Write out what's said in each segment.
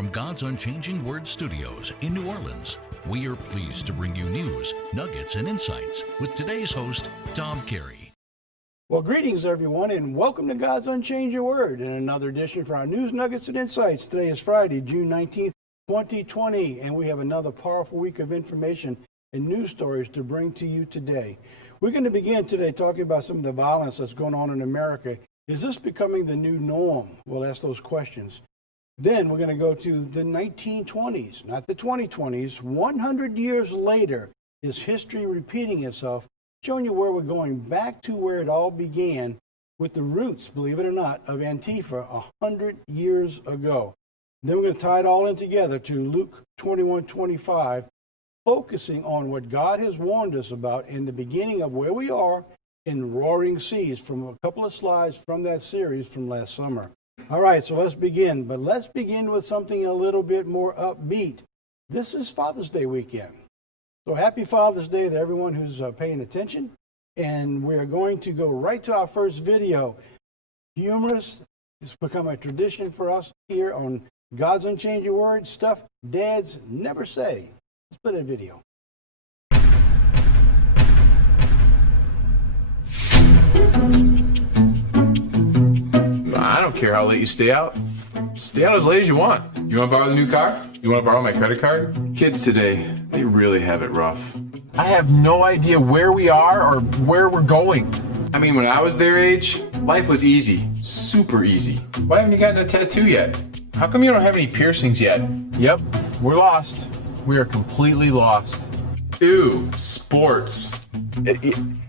from God's Unchanging Word Studios in New Orleans, we are pleased to bring you news, nuggets, and insights with today's host, Tom Carey. Well, greetings, everyone, and welcome to God's Unchanging Word in another edition for our news, nuggets, and insights. Today is Friday, June 19th, 2020, and we have another powerful week of information and news stories to bring to you today. We're going to begin today talking about some of the violence that's going on in America. Is this becoming the new norm? We'll ask those questions. Then we're going to go to the 1920s, not the 2020s. 100 years later, is history repeating itself, showing you where we're going back to where it all began with the roots, believe it or not, of Antifa 100 years ago. Then we're going to tie it all in together to Luke 21:25, focusing on what God has warned us about in the beginning of where we are in roaring seas, from a couple of slides from that series from last summer. All right, so let's begin. But let's begin with something a little bit more upbeat. This is Father's Day weekend. So happy Father's Day to everyone who's paying attention. And we're going to go right to our first video. Humorous. It's become a tradition for us here on God's Unchanging Word, stuff dads never say. Let's play that video. I don't care how late you stay out. Stay out as late as you want. You want to borrow the new car? You want to borrow my credit card? Kids today, they really have it rough. I have no idea where we are or where we're going. I mean, when I was their age, life was easy. Super easy. Why haven't you gotten a tattoo yet? How come you don't have any piercings yet? Yep, we're lost. We are completely lost. Ew, sports.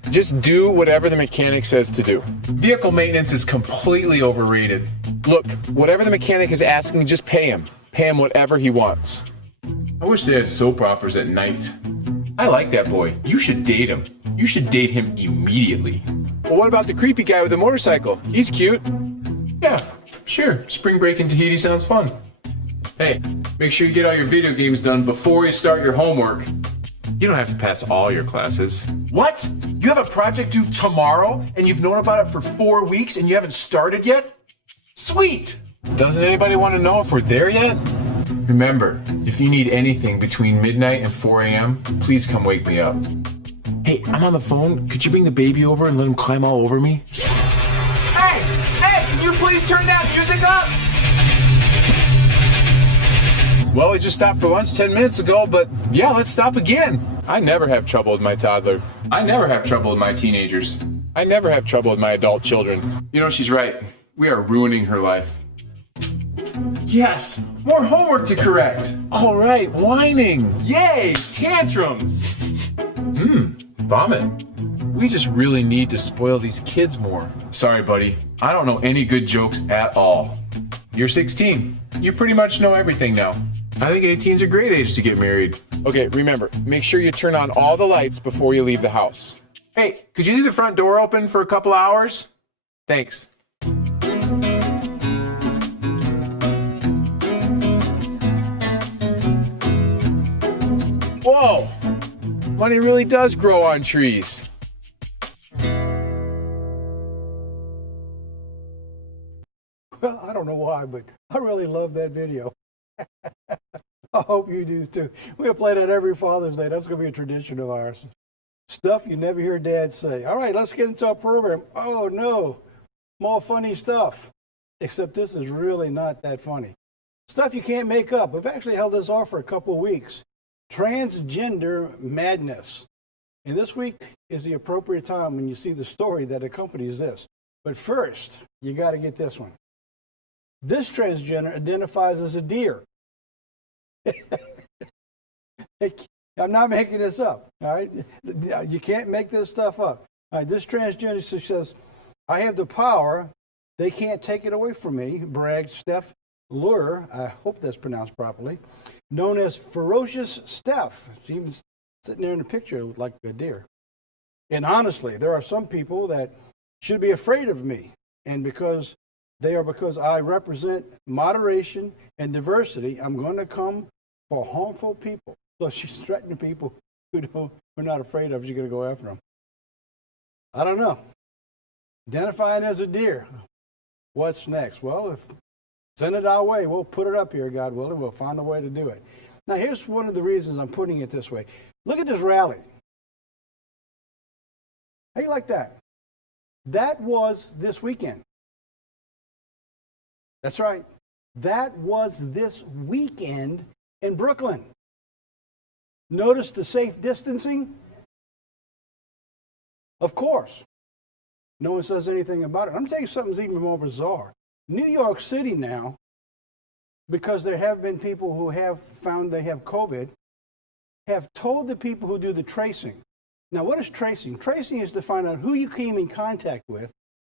Just do whatever the mechanic says to do. Vehicle maintenance is completely overrated. Look, whatever the mechanic is asking, just pay him. Pay him whatever he wants. I wish they had soap operas at night. I like that boy. You should date him. You should date him immediately. Well, what about the creepy guy with the motorcycle? He's cute. Yeah, sure. Spring break in Tahiti sounds fun. Hey, make sure you get all your video games done before you start your homework. You don't have to pass all your classes. What? You have a project due tomorrow and you've known about it for 4 weeks and you haven't started yet? Sweet! Doesn't anybody want to know if we're there yet? Remember, if you need anything between midnight and 4 a.m., please come wake me up. Hey, I'm on the phone. Could you bring the baby over and let him climb all over me? Hey, can you please turn that music up? Well, we just stopped for lunch 10 minutes ago, but yeah, let's stop again. I never have trouble with my toddler. I never have trouble with my teenagers. I never have trouble with my adult children. You know, she's right. We are ruining her life. Yes, more homework to correct. All right, whining. Yay, tantrums. Vomit. We just really need to spoil these kids more. Sorry, buddy. I don't know any good jokes at all. You're 16. You pretty much know everything now. I think 18's a great age to get married. Okay, remember, make sure you turn on all the lights before you leave the house. Hey, could you leave the front door open for a couple hours? Thanks. Whoa! Money really does grow on trees. Well, I don't know why, but I really love that video. I hope you do too. We'll play that every Father's Day. That's going to be a tradition of ours. Stuff you never hear Dad say. All right, let's get into our program. Oh, no. More funny stuff. Except this is really not that funny. Stuff you can't make up. We've actually held this off for a couple of weeks. Transgender Madness. And this week is the appropriate time when you see the story that accompanies this. But first, you got to get this one. This transgender identifies as a deer. I'm not making this up, all right? You can't make this stuff up. All right, this transgender says, I have the power. They can't take it away from me, bragged Steph Lure, I hope that's pronounced properly, known as Ferocious Steph. It's even sitting there in the picture like a deer. And honestly, there are some people that should be afraid of me. And because I represent moderation and diversity, I'm going to come for harmful people. So she's threatening people who are not afraid of her. She's going to go after them. I don't know. Identifying as a deer. What's next? Well, if Send it our way. We'll put it up here, God willing. We'll find a way to do it. Now, here's one of the reasons I'm putting it this way. Look at this rally. How do you like that? That was this weekend. That's right. That was this weekend in Brooklyn. Notice the safe distancing? Of course. No one says anything about it. I'm going to tell you something that's even more bizarre. New York City now, because there have been people who have found they have COVID, have told the people who do the tracing. Now, what is tracing? Tracing is to find out who you came in contact with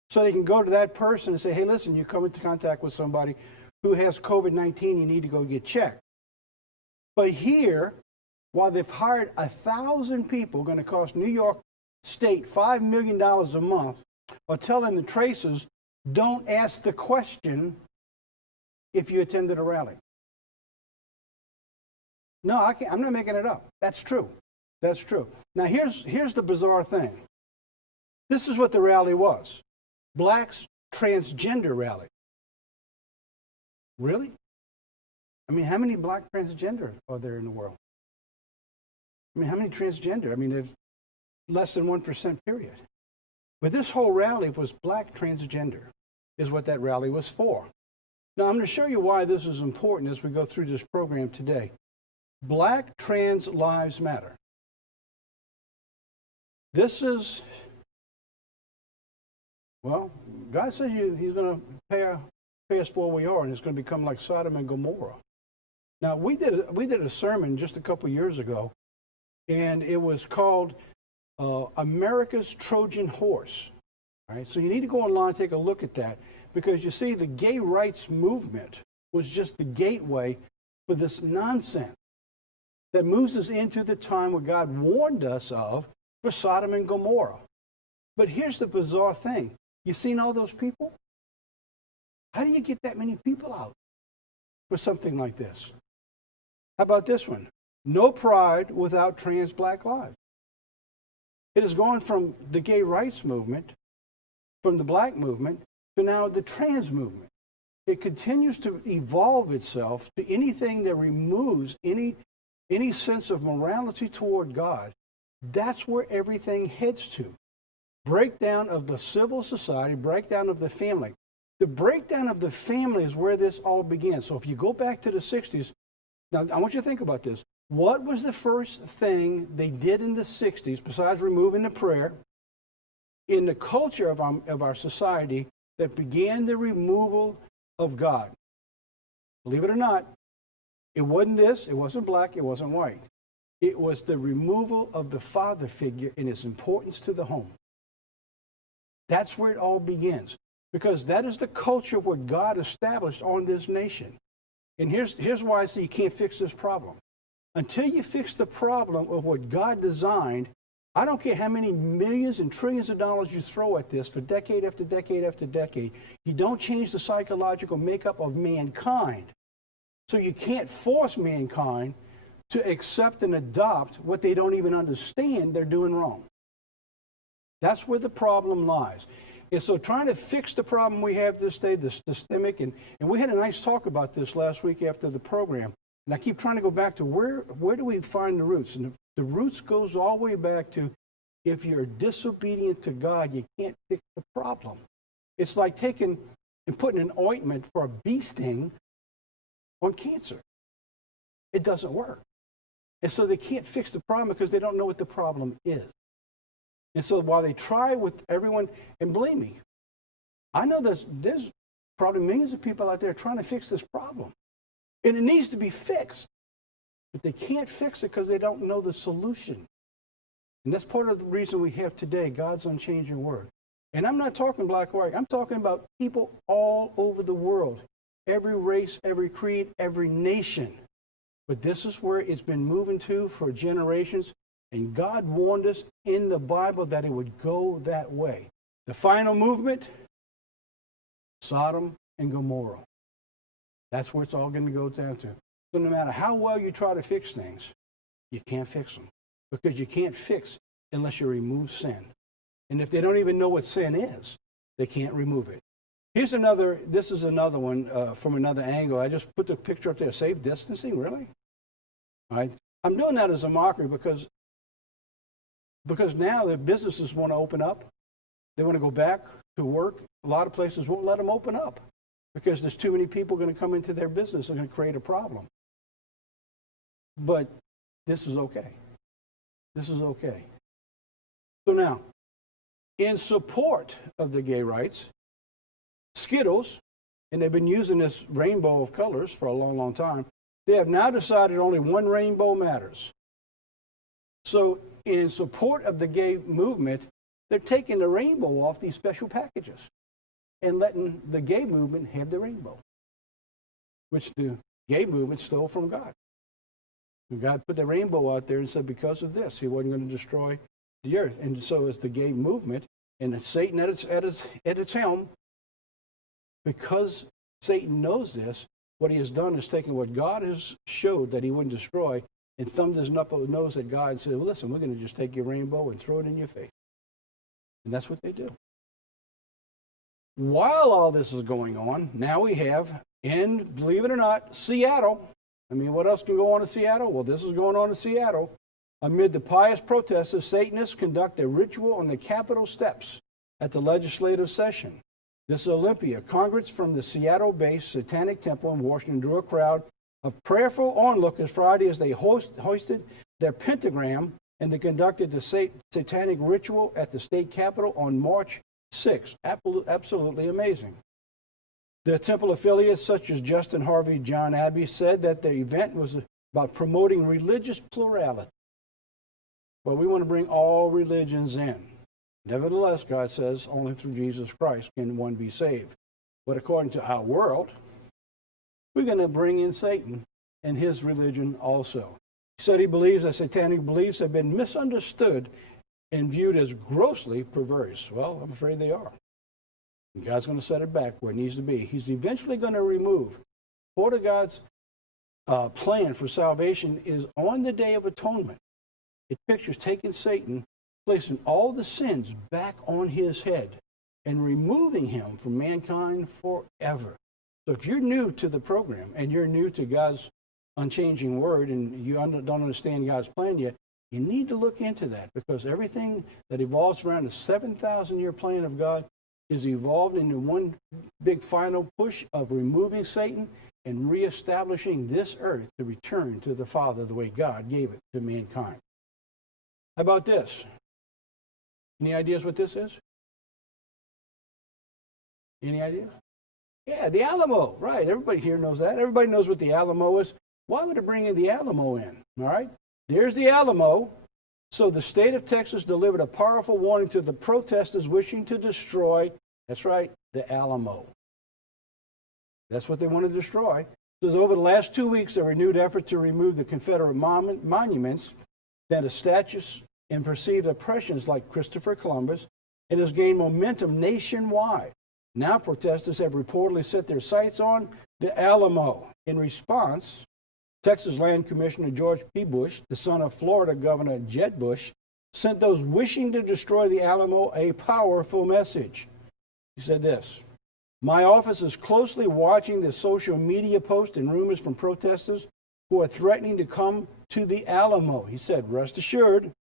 so they can go to that person and say, hey, listen, you come into contact with somebody who has COVID-19, you need to go get checked. But here, while they've hired 1,000 people, going to cost New York State $5 million a month, are telling the tracers, don't ask the question if you attended a rally. No, I'm not making it up. That's true. That's true. Now, here's the bizarre thing. This is what the rally was. Blacks Transgender Rally. Really? I mean, how many black transgender are there in the world? I mean, how many transgender? I mean, there's less than 1%, period. But this whole rally was black transgender, is what that rally was for. Now, I'm going to show you why this is important as we go through this program today. Black trans lives matter. This is, well, God says He's going to pay us for where we are, and it's going to become like Sodom and Gomorrah. Now, we did a sermon just a couple years ago, and it was called America's Trojan Horse. All right, so you need to go online and take a look at that, because you see the gay rights movement was just the gateway for this nonsense that moves us into the time where God warned us of for Sodom and Gomorrah. But here's the bizarre thing. You seen all those people? How do you get that many people out for something like this? How about this one? No pride without trans black lives. It has gone from the gay rights movement, from the black movement, to now the trans movement. It continues to evolve itself to anything that removes any sense of morality toward God. That's where everything heads to. Breakdown of the civil society, breakdown of the family. The breakdown of the family is where this all began. So if you go back to the 60s, now I want you to think about this. What was the first thing they did in the 60s, besides removing the prayer, in the culture of our society that began the removal of God? Believe it or not, it wasn't this, it wasn't black, it wasn't white. It was the removal of the father figure and its importance to the home. That's where it all begins, because that is the culture of what God established on this nation. And here's why I say you can't fix this problem. Until you fix the problem of what God designed, I don't care how many millions and trillions of dollars you throw at this for decade after decade after decade, you don't change the psychological makeup of mankind. So you can't force mankind to accept and adopt what they don't even understand they're doing wrong. That's where the problem lies. And so trying to fix the problem we have this day, the systemic, and we had a nice talk about this last week after the program, and I keep trying to go back to where do we find the roots? And the roots goes all the way back to, if you're disobedient to God, you can't fix the problem. It's like taking and putting an ointment for a bee sting on cancer. It doesn't work. And so they can't fix the problem because they don't know what the problem is. And so while they try with everyone, and believe me, I know there's probably millions of people out there trying to fix this problem. And it needs to be fixed. But they can't fix it because they don't know the solution. And that's part of the reason we have today God's Unchanging Word. And I'm not talking black or white. I'm talking about people all over the world. Every race, every creed, every nation. But this is where it's been moving to for generations. And God warned us in the Bible that it would go that way. The final movement, Sodom and Gomorrah. That's where it's all going to go down to. So no matter how well you try to fix things, you can't fix them. Because you can't fix unless you remove sin. And if they don't even know what sin is, they can't remove it. This is another one from another angle. I just put the picture up there. Safe distancing, really? All right. I'm doing that as a mockery because now the businesses want to open up. They want to go back to work. A lot of places won't let them open up because there's too many people going to come into their business and going to create a problem. But this is okay. This is okay. So now, in support of the gay rights, Skittles, and they've been using this rainbow of colors for a long, long time, they have now decided only one rainbow matters. So in support of the gay movement, they're taking the rainbow off these special packages and letting the gay movement have the rainbow, which the gay movement stole from God. And God put the rainbow out there and said because of this, he wasn't going to destroy the earth. And so as the gay movement, and it's Satan at its helm, because Satan knows this, what he has done is taken what God has showed that he wouldn't destroy and thumbed his nose at God and said, well, listen, we're going to just take your rainbow and throw it in your face. And that's what they do. While all this is going on, now we have, and believe it or not, Seattle. I mean, what else can go on in Seattle? Well, this is going on in Seattle. Amid the pious protesters, Satanists conduct a ritual on the Capitol steps at the legislative session. This is Olympia. Congress from the Seattle-based Satanic Temple in Washington drew a crowd of prayerful onlookers Friday as they hoisted their pentagram and they conducted the satanic ritual at the state capitol on March 6th. Absolutely amazing. The temple affiliates such as Justin Harvey, John Abbey said that the event was about promoting religious plurality. Well, we want to bring all religions in. Nevertheless, God says only through Jesus Christ can one be saved. But according to our world, we're going to bring in Satan and his religion also. He said he believes that satanic beliefs have been misunderstood and viewed as grossly perverse. Well, I'm afraid they are. And God's going to set it back where it needs to be. He's eventually going to remove. Part of God's plan for salvation is on the Day of Atonement. It pictures taking Satan, placing all the sins back on his head, and removing him from mankind forever. So if you're new to the program and you're new to God's unchanging word and you don't understand God's plan yet, you need to look into that because everything that evolves around the 7,000-year plan of God is evolved into one big final push of removing Satan and reestablishing this earth to return to the Father the way God gave it to mankind. How about this? Any ideas what this is? Any ideas? Yeah, the Alamo, right. Everybody here knows that. Everybody knows what the Alamo is. Why would it bring in the Alamo in? All right. There's the Alamo. So the state of Texas delivered a powerful warning to the protesters wishing to destroy, that's right, the Alamo. That's what they want to destroy. It says over the last 2 weeks, a renewed effort to remove the Confederate monuments that establish and perceived oppressions like Christopher Columbus, and has gained momentum nationwide. Now protesters have reportedly set their sights on the Alamo. In response, Texas Land Commissioner George P. Bush, the son of Florida Governor Jeb Bush, sent those wishing to destroy the Alamo a powerful message. He said this, "My office is closely watching the social media posts and rumors from protesters who are threatening to come to the Alamo." He said, "Rest assured,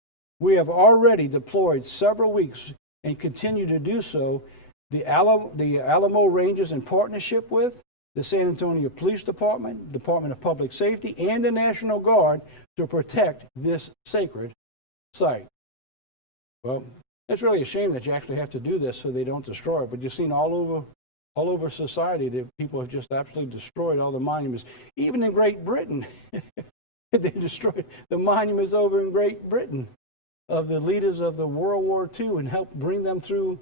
we have already deployed several weeks and continue to do so the Alamo Rangers in partnership with the San Antonio Police Department, Department of Public Safety, and the National Guard to protect this sacred site." Well, it's really a shame that you actually have to do this so they don't destroy it, but you've seen all over society that people have just absolutely destroyed all the monuments. Even in Great Britain, they destroyed the monuments over in Great Britain of the leaders of the World War II and helped bring them through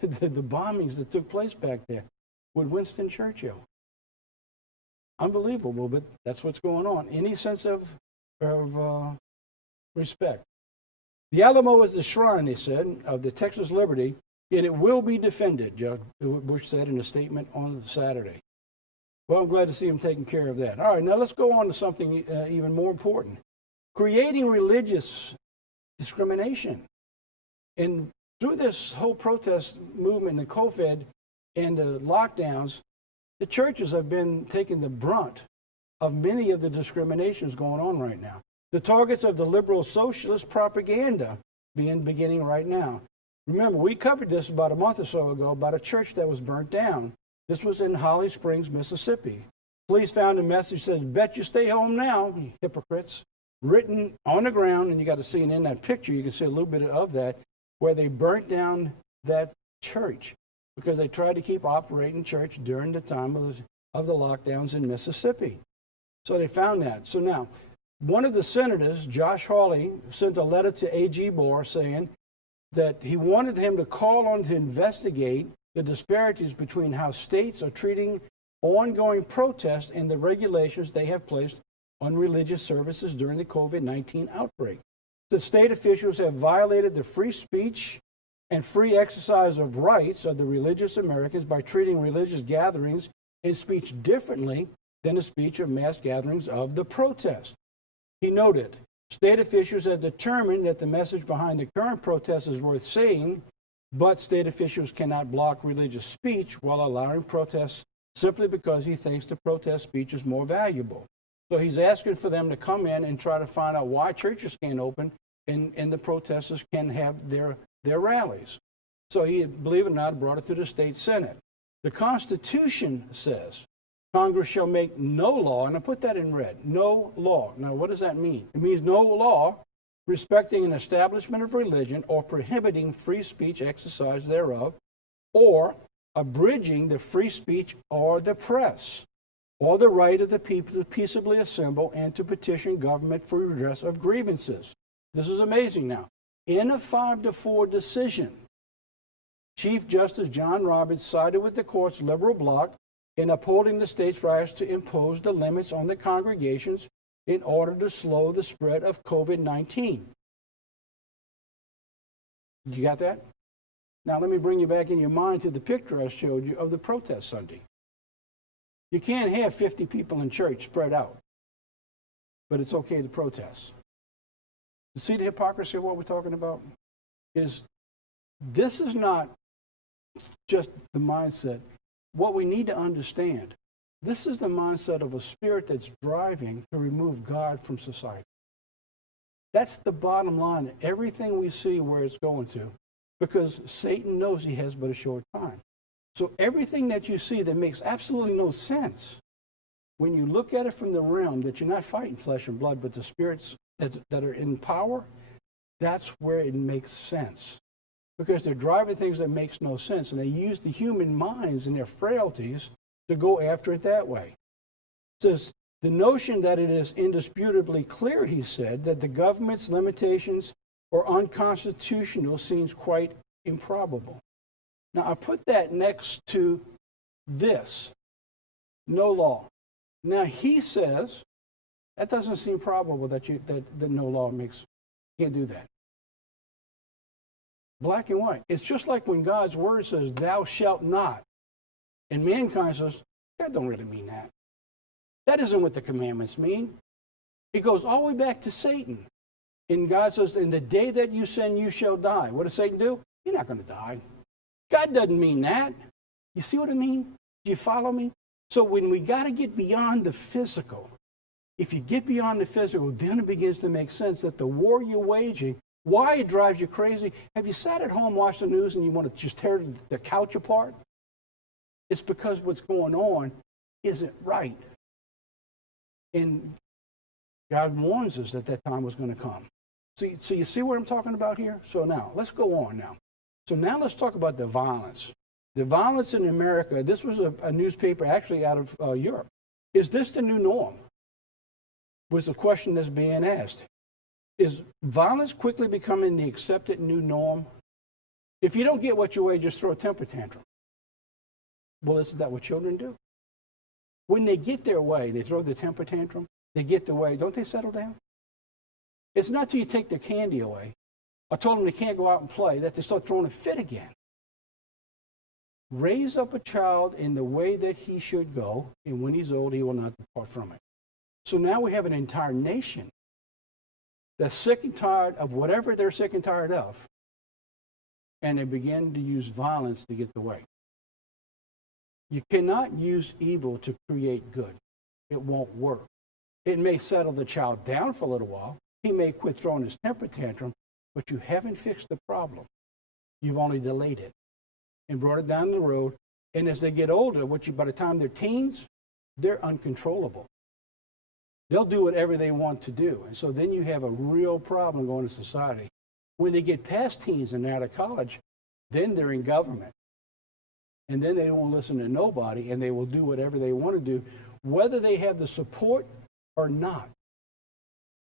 the bombings that took place back there with Winston Churchill. Unbelievable, but that's what's going on. Any sense of respect. The Alamo is the shrine, they said, of the Texas liberty, and it will be defended, Bush said in a statement on Saturday. Well, I'm glad to see him taking care of that. All right, now let's go on to something even more important. Creating religious discrimination. And through this whole protest movement in the COVID, and the lockdowns, the churches have been taking the brunt of many of the discriminations going on right now. The targets of the liberal socialist propaganda beginning right now. Remember, we covered this about a month or so ago about a church that was burnt down. This was in Holly Springs, Mississippi. Police found a message that says, "Bet you stay home now, you hypocrites," written on the ground, and you got to see it in that picture. You can see a little bit of that, where they burnt down that church because they tried to keep operating church during the time of the lockdowns in Mississippi. So they found that. So now, one of the senators, Josh Hawley, sent a letter to A.G. Barr saying that he wanted him to call on to investigate the disparities between how states are treating ongoing protests and the regulations they have placed on religious services during the COVID-19 outbreak. The state officials have violated the free speech and free exercise of rights of the religious Americans by treating religious gatherings and speech differently than the speech of mass gatherings of the protest. He noted, state officials have determined that the message behind the current protest is worth saying, but state officials cannot block religious speech while allowing protests simply because he thinks the protest speech is more valuable. So he's asking for them to come in and try to find out why churches can't open and the protesters can have their rallies. So he, believe it or not, brought it to the state Senate. The Constitution says Congress shall make no law, and I put that in red, no law. Now, what does that mean? It means no law respecting an establishment of religion or prohibiting free speech exercise thereof, or abridging the free speech or the press, or the right of the people to peaceably assemble and to petition government for redress of grievances. This is amazing now. In a 5-4 decision, Chief Justice John Roberts sided with the court's liberal bloc in upholding the state's rights to impose the limits on the congregations in order to slow the spread of COVID-19. You got that? Now let me bring you back in your mind to the picture I showed you of the protest Sunday. You can't have 50 people in church spread out, but it's okay to protest. You see the hypocrisy of what we're talking about? This is not just the mindset. What we need to understand, this is the mindset of a spirit that's driving to remove God from society. That's the bottom line. Everything we see where it's going to, because Satan knows he has but a short time. So everything that you see that makes absolutely no sense, when you look at it from the realm that you're not fighting flesh and blood, but the spirits that are in power, that's where it makes sense. Because they're driving things that makes no sense, and they use the human minds and their frailties to go after it that way. It says, the notion that it is indisputably clear, he said, that the government's limitations are unconstitutional seems quite improbable. Now, I put that next to this, no law. Now, he says, that doesn't seem probable that no law can't do that. Black and white. It's just like when God's word says, thou shalt not. And mankind says, that don't really mean that. That isn't what the commandments mean. It goes all the way back to Satan. And God says, in the day that you sin, you shall die. What does Satan do? You're not going to die. God doesn't mean that. You see what I mean? Do you follow me? So when we got to get beyond the physical, if you get beyond the physical, then it begins to make sense that the war you're waging, why it drives you crazy. Have you sat at home, watched the news, and you want to just tear the couch apart? It's because what's going on isn't right. And God warns us that that time was going to come. So you see what I'm talking about here? So now, let's go on now. So now let's talk about the violence. The violence in America, this was a newspaper actually out of Europe. Is this the new norm? Was the question that's being asked. Is violence quickly becoming the accepted new norm? If you don't get what you weigh, just throw a temper tantrum. Well, isn't that what children do? When they get their way, they throw the temper tantrum. They get their way. Don't they settle down? It's not till you take their candy away or told them they can't go out and play that they start throwing a fit again. Raise up a child in the way that he should go, and when he's old, he will not depart from it. So now we have an entire nation that's sick and tired of whatever they're sick and tired of, and they begin to use violence to get the way. You cannot use evil to create good. It won't work. It may settle the child down for a little while. He may quit throwing his temper tantrum, but you haven't fixed the problem. You've only delayed it and brought it down the road. And as they get older, by the time they're teens, they're uncontrollable. They'll do whatever they want to do. And so then you have a real problem going to society. When they get past teens and out of college, then they're in government. And then they won't listen to nobody, and they will do whatever they want to do, whether they have the support or not.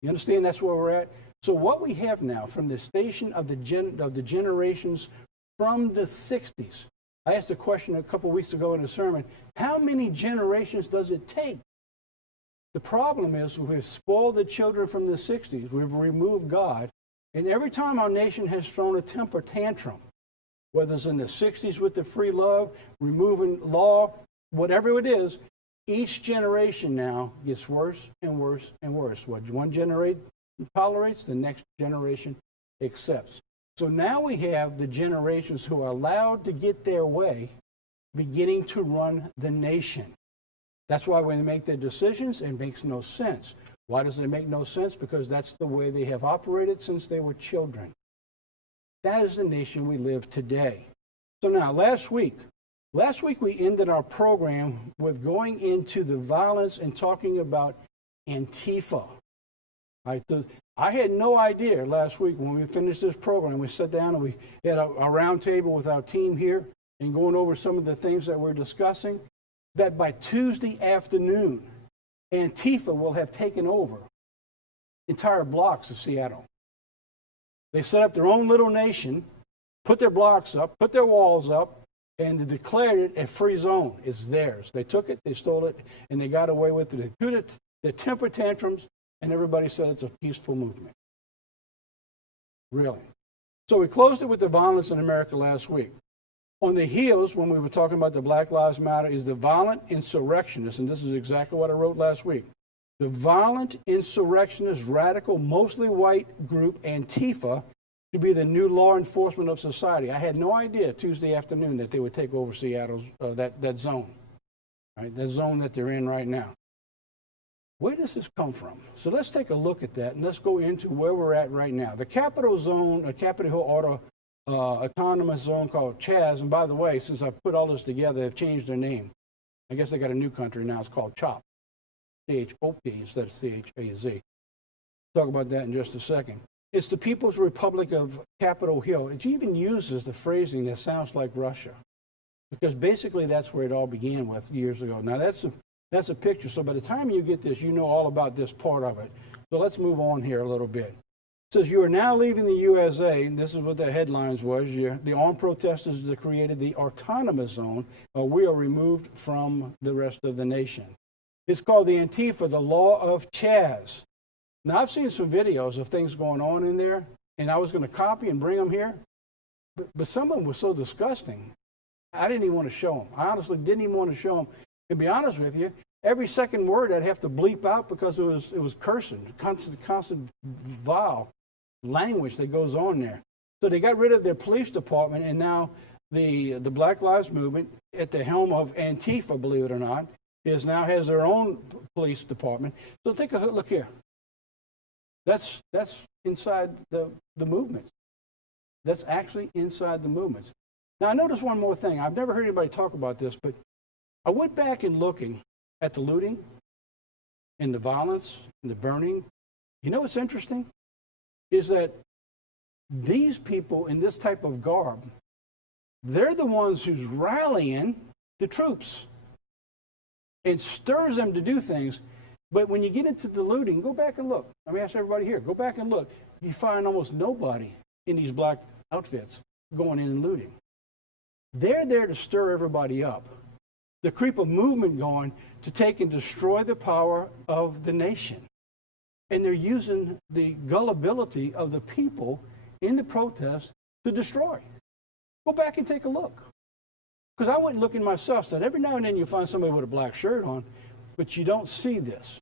You understand that's where we're at? So what we have now from the station of the generations from the 60s, I asked a question a couple weeks ago in a sermon, how many generations does it take? The problem is we've spoiled the children from the 60s. We've removed God. And every time our nation has thrown a temper tantrum, whether it's in the 60s with the free love, removing law, whatever it is, each generation now gets worse and worse and worse. What one generation tolerates, the next generation accepts. So now we have the generations who are allowed to get their way beginning to run the nation. That's why when they make their decisions, it makes no sense. Why does it make no sense? Because that's the way they have operated since they were children. That is the nation we live today. So now, last week we ended our program with going into the violence and talking about Antifa. I had no idea last week when we finished this program. We sat down and we had a round table with our team here and going over some of the things that we're discussing, that by Tuesday afternoon, Antifa will have taken over entire blocks of Seattle. They set up their own little nation, put their blocks up, put their walls up, and they declared it a free zone. It's theirs. They took it, they stole it, and they got away with it. They threw the temper tantrums, and everybody said it's a peaceful movement. Really. So we closed it with the violence in America last week. On the heels, when we were talking about the Black Lives Matter, is the violent insurrectionists, and this is exactly what I wrote last week. The violent insurrectionist, radical, mostly white group Antifa to be the new law enforcement of society. I had no idea Tuesday afternoon that they would take over Seattle's, that zone, right? That zone that they're in right now. Where does this come from? So let's take a look at that, and let's go into where we're at right now. The Capitol Zone, Capitol Hill Autonomous Zone called Chaz, and by the way, since I put all this together, they've changed their name. I guess they got a new country now. It's called CHOP, C-H-O-P instead of C-H-A-Z. Talk about that in just a second. It's the People's Republic of Capitol Hill. It even uses the phrasing that sounds like Russia, because basically that's where it all began with years ago. Now that's a picture. So by the time you get this, you know all about this part of it. So let's move on here a little bit. It says, you are now leaving the USA, and this is what the headlines was. The armed protesters that created the autonomous zone. We are removed from the rest of the nation. It's called the Antifa, the law of Chaz. Now, I've seen some videos of things going on in there, and I was going to copy and bring them here, but some of them were so disgusting, I didn't even want to show them. I honestly didn't even want to show them. To be honest with you, every second word I'd have to bleep out because it was cursing, constant vile language that goes on there. So they got rid of their police department, and now the Black Lives Movement, at the helm of Antifa, believe it or not, has their own police department. So take a look here. That's inside the movements. That's actually inside the movements. Now I noticed one more thing. I've never heard anybody talk about this, but I went back and looking at the looting and the violence and the burning. You know what's interesting? Is that these people in this type of garb, they're the ones who's rallying the troops and stirs them to do things. But when you get into the looting, go back and look. Let me ask everybody here, go back and look. You find almost nobody in these black outfits going in and looting. They're there to stir everybody up, to keep a movement going to take and destroy the power of the nation. And they're using the gullibility of the people in the protest to destroy. Go back and take a look. Because I went looking myself, said every now and then you find somebody with a black shirt on, but you don't see this.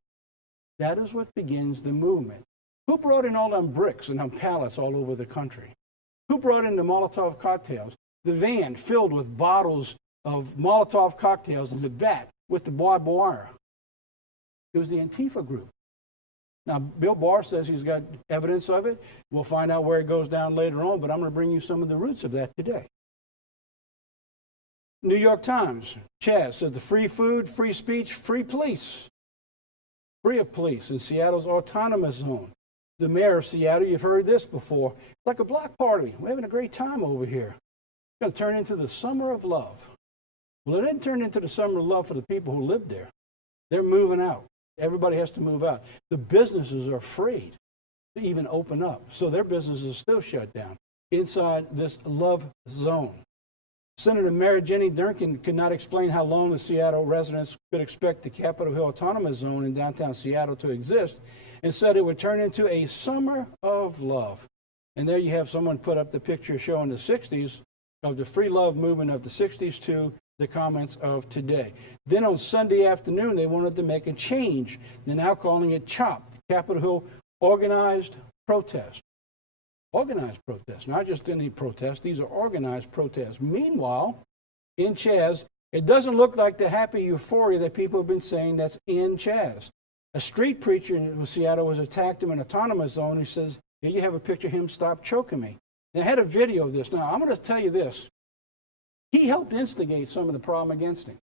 That is what begins the movement. Who brought in all them bricks and them pallets all over the country? Who brought in the Molotov cocktails? The van filled with bottles of Molotov cocktails in the back with the barbed wire. It was the Antifa group. Now, Bill Barr says he's got evidence of it. We'll find out where it goes down later on, but I'm going to bring you some of the roots of that today. New York Times, Chaz says the free food, free speech, free police. Free of police in Seattle's autonomous zone. The mayor of Seattle, you've heard this before, it's like a block party. We're having a great time over here. It's going to turn into the summer of love. Well, it didn't turn into the summer of love for the people who lived there. They're moving out. Everybody has to move out. The businesses are afraid to even open up, so their businesses are still shut down inside this love zone. Senator Mary Jenny Durkin could not explain how long the Seattle residents could expect the Capitol Hill Autonomous Zone in downtown Seattle to exist, and said it would turn into a summer of love. And there you have someone put up the picture showing the 60s of the free love movement of the 60s to the comments of today. Then on Sunday afternoon, they wanted to make a change. They're now calling it CHOP, Capitol Hill Organized Protest. Organized protest, not just any protest. These are organized protests. Meanwhile, in Chaz, it doesn't look like the happy euphoria that people have been saying that's in Chaz. A street preacher in Seattle was attacked in an autonomous zone. He says, here you have a picture of him, stop choking me. And I had a video of this. Now, I'm going to tell you this. He helped instigate some of the problem against him.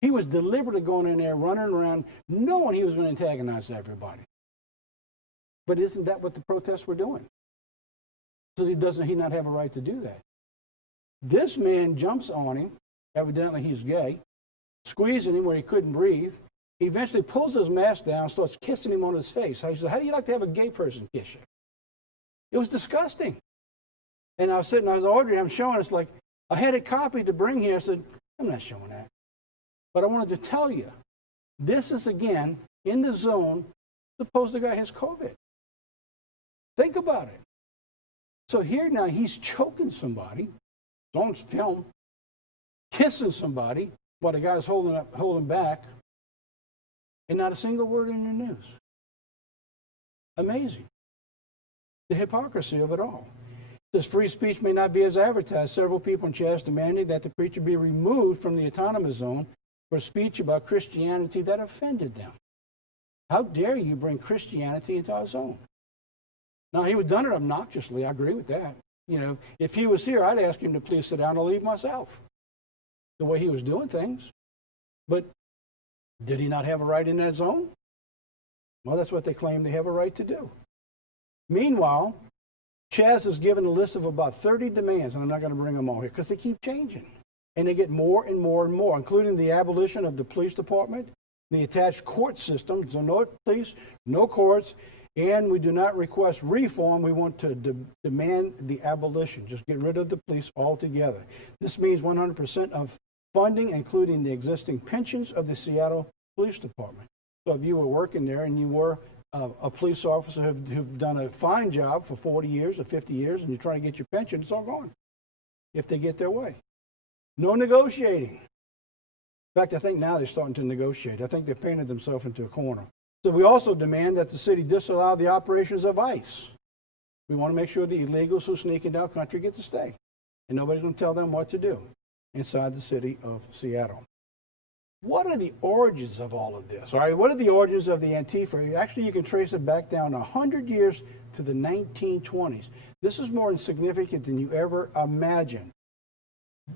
He was deliberately going in there, running around, knowing he was going to antagonize everybody. But isn't that what the protests were doing? So doesn't he not have a right to do that? This man jumps on him, evidently he's gay, squeezing him where he couldn't breathe. He eventually pulls his mask down, starts kissing him on his face. He said, how do you like to have a gay person kiss you? It was disgusting. And I was sitting, Audrey, I'm showing, it's like, I had it copied to bring here. I said, I'm not showing that. But I wanted to tell you, this is, again, in the zone, suppose the guy has COVID. Think about it. So here now, he's choking somebody, it's on film, kissing somebody while the guy's holding back, and not a single word in the news. Amazing. The hypocrisy of it all. This free speech may not be as advertised. Several people in Chaz demanding that the preacher be removed from the autonomous zone for speech about Christianity that offended them. How dare you bring Christianity into our zone? Now, he was done it obnoxiously. I agree with that. You know, if he was here, I'd ask him to please sit down and leave myself, the way he was doing things. But did he not have a right in that zone? Well, that's what they claim they have a right to do. Meanwhile, Chaz has given a list of about 30 demands, and I'm not going to bring them all here because they keep changing. And they get more and more and more, including the abolition of the police department, the attached court system, so no police, no courts, and we do not request reform. We want to demand the abolition. Just get rid of the police altogether. This means 100% of funding, including the existing pensions of the Seattle Police Department. So if you were working there and you were a police officer who've done a fine job for 40 years or 50 years and you're trying to get your pension, it's all gone if they get their way. No negotiating. In fact, I think now they're starting to negotiate. I think they've painted themselves into a corner. So we also demand that the city disallow the operations of ICE. We want to make sure the illegals who sneak into our country get to stay. And nobody's going to tell them what to do inside the city of Seattle. What are the origins of all of this? All right, what are the origins of the Antifa? Actually, you can trace it back down 100 years to the 1920s. This is more insignificant than you ever imagined.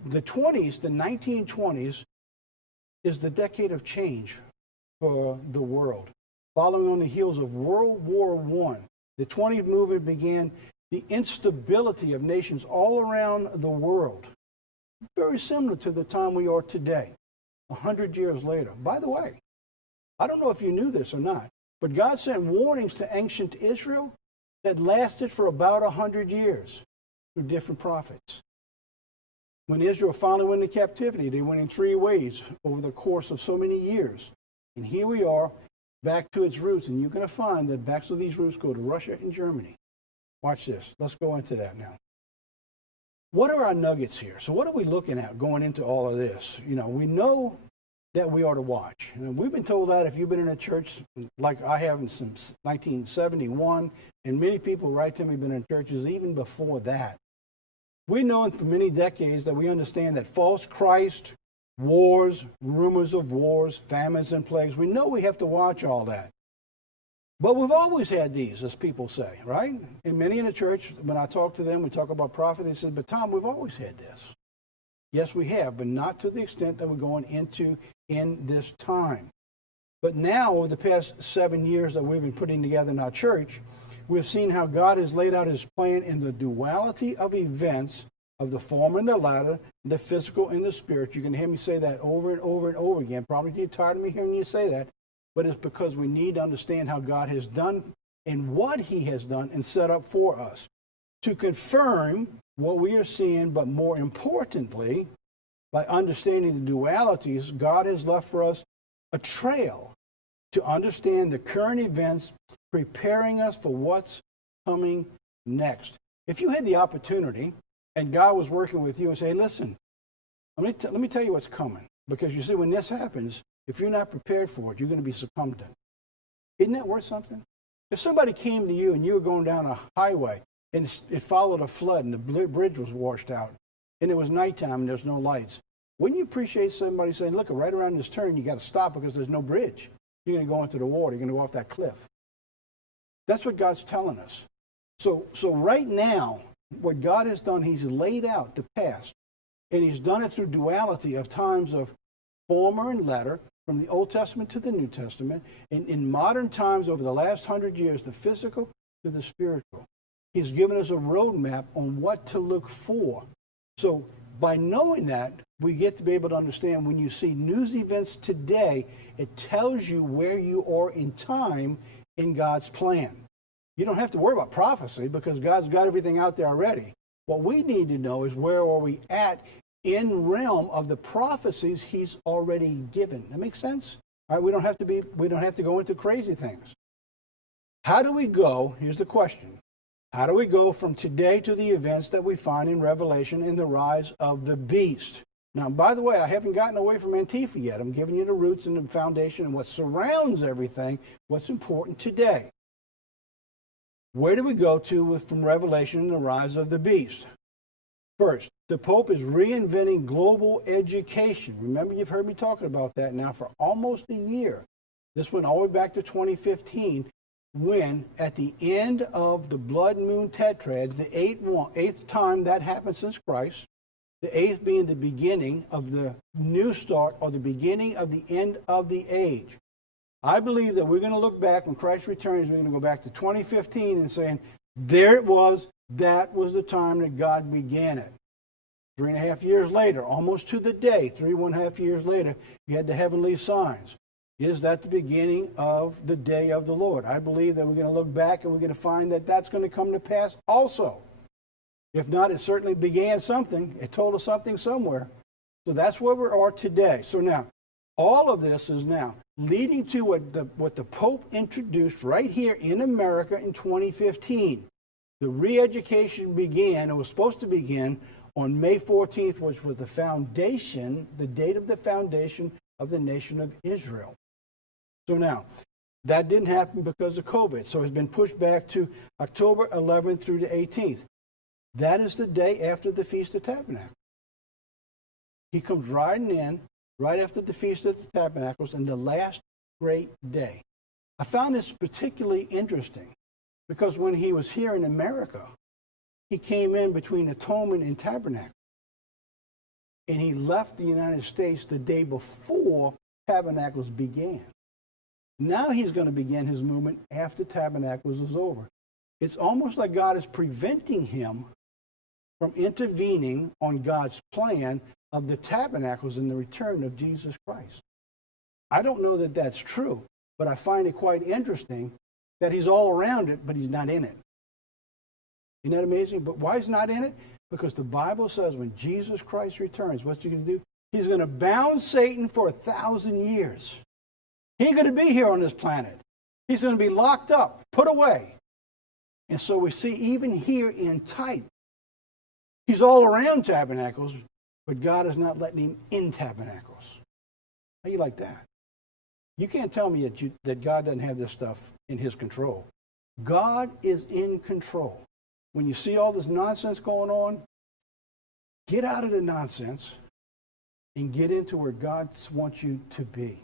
The 20s, the 1920s, is the decade of change for the world. Following on the heels of World War I, the 20s movement began the instability of nations all around the world. Very similar to the time we are today, 100 years later. By the way, I don't know if you knew this or not, but God sent warnings to ancient Israel that lasted for about 100 years through different prophets. When Israel finally went into captivity, they went in 3 ways over the course of so many years. And here we are, back to its roots, and you're going to find that back to these roots go to Russia and Germany. Watch this. Let's go into that now. What are our nuggets here? So what are we looking at going into all of this? You know, we know that we are to watch. And we've been told that if you've been in a church like I have since 1971, and many people write to me have been in churches even before that. We know for many decades that we understand that false Christ, wars, rumors of wars, famines and plagues, we know we have to watch all that. But we've always had these, as people say, right? And many in the church, when I talk to them, we talk about prophet, they say, but Tom, we've always had this. Yes, we have, but not to the extent that we're going into in this time. But now, over the past 7 years that we've been putting together in our church, we've seen how God has laid out his plan in the duality of events of the former and the latter, the physical and the spiritual. You can hear me say that over and over and over again. Probably you're tired of me hearing you say that, but it's because we need to understand how God has done and what he has done and set up for us to confirm what we are seeing, but more importantly, by understanding the dualities, God has left for us a trail to understand the current events, preparing us for what's coming next. If you had the opportunity and God was working with you and say, listen, let me tell you what's coming. Because you see, when this happens, if you're not prepared for it, you're going to be succumbed to it. Isn't that worth something? If somebody came to you and you were going down a highway and it followed a flood and the bridge was washed out and it was nighttime and there's no lights, wouldn't you appreciate somebody saying, look, right around this turn, you got to stop because there's no bridge. You're going to go into the water. You're going to go off that cliff. That's what God's telling us. So right now, what God has done, he's laid out the past, and he's done it through duality of times of former and latter, from the Old Testament to the New Testament, and in modern times over the last 100 years, the physical to the spiritual. He's given us a roadmap on what to look for. So by knowing that, we get to be able to understand when you see news events today, it tells you where you are in time in God's plan. You don't have to worry about prophecy because God's got everything out there already. What we need to know is where are we at in realm of the prophecies he's already given. That makes sense? All right, we don't have to go into crazy things. How do we go? Here's the question. How do we go from today to the events that we find in Revelation in the rise of the beast? Now, by the way, I haven't gotten away from Antifa yet. I'm giving you the roots and the foundation and what surrounds everything, what's important today. Where do we go to from Revelation and the rise of the beast? First, the Pope is reinventing global education. Remember, you've heard me talking about that now for almost a year. This went all the way back to 2015, when at the end of the blood moon tetrads, the eighth time that happened since Christ, the eighth being the beginning of the new start or the beginning of the end of the age. I believe that we're going to look back when Christ returns, we're going to go back to 2015 and saying, there it was, that was the time that God began it. 3.5 years later, almost to the day, 3.5 years later, you had the heavenly signs. Is that the beginning of the day of the Lord? I believe that we're going to look back and we're going to find that that's going to come to pass also. If not, it certainly began something. It told us something somewhere. So that's where we are today. So now, all of this is now leading to what the Pope introduced right here in America in 2015. The re-education began, it was supposed to begin on May 14th, which was the foundation, the date of the foundation of the nation of Israel. So now, that didn't happen because of COVID. So it's been pushed back to October 11th through the 18th. That is the day after the Feast of Tabernacles. He comes riding in right after the Feast of the Tabernacles and the last great day. I found this particularly interesting because when he was here in America, he came in between Atonement and Tabernacle. And he left the United States the day before Tabernacles began. Now he's going to begin his movement after Tabernacles is over. It's almost like God is preventing him from intervening on God's plan of the tabernacles and the return of Jesus Christ. I don't know that that's true, but I find it quite interesting that he's all around it, but he's not in it. Isn't that amazing? But why he's not in it? Because the Bible says when Jesus Christ returns, what's he going to do? He's going to bound Satan for 1,000 years. He ain't going to be here on this planet. He's going to be locked up, put away. And so we see even here in type, he's all around tabernacles, but God is not letting him in tabernacles. How do you like that? You can't tell me that God doesn't have this stuff in his control. God is in control. When you see all this nonsense going on, Get out of the nonsense and get into where God wants you to be.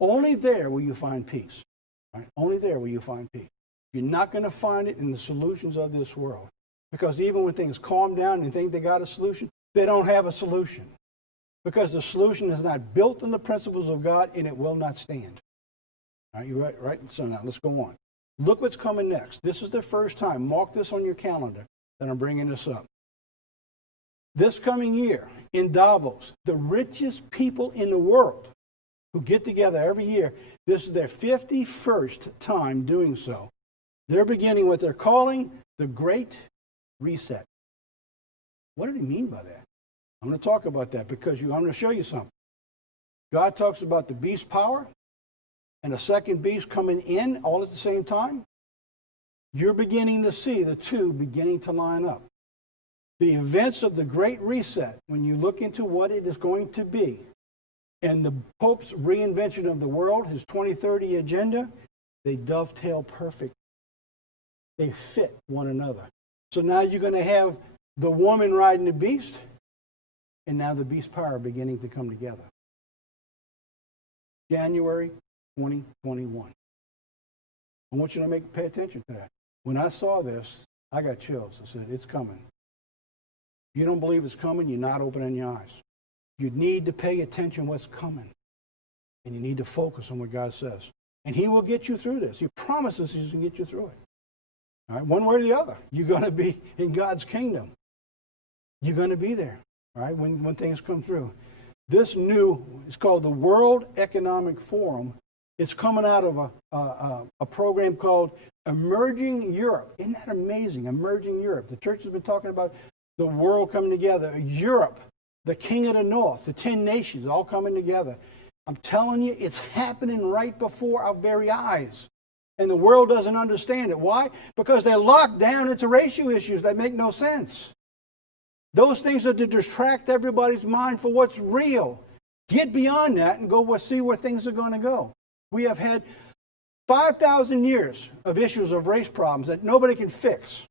Only there will you find peace. Right? Only there will you find peace. You're not going to find it in the solutions of this world. Because even when things calm down and think they got a solution, they don't have a solution. Because the solution is not built on the principles of God, and it will not stand. All right, you right? So now let's go on. Look what's coming next. This is the first time. Mark this on your calendar that I'm bringing this up. This coming year in Davos, the richest people in the world who get together every year, this is their 51st time doing so. They're beginning what they're calling the Great Reset. What do they mean by that? I'm going to talk about that because I'm going to show you something. God talks about the beast power and a second beast coming in all at the same time. You're beginning to see the two beginning to line up. The events of the Great Reset, when you look into what it is going to be, and the Pope's reinvention of the world, his 2030 agenda, they dovetail perfect. They fit one another. So now you're going to have the woman riding the beast, and now the beast power beginning to come together. January 2021. I want you to pay attention to that. When I saw this, I got chills. I said, it's coming. If you don't believe it's coming, you're not opening your eyes. You need to pay attention what's coming. And you need to focus on what God says. And he will get you through this. He promises he's going to get you through it. All right? One way or the other. You're going to be in God's kingdom. You're going to be there, all right, when things come through. This it's called the World Economic Forum. It's coming out of a program called Emerging Europe. Isn't that amazing? Emerging Europe. The church has been talking about the world coming together. Europe, the king of the north, the 10 nations all coming together. I'm telling you, it's happening right before our very eyes. And the world doesn't understand it. Why? Because they're locked down into racial issues that make no sense. Those things are to distract everybody's mind for what's real. Get beyond that and go see where things are going to go. We have had 5,000 years of issues of race problems that nobody can fix.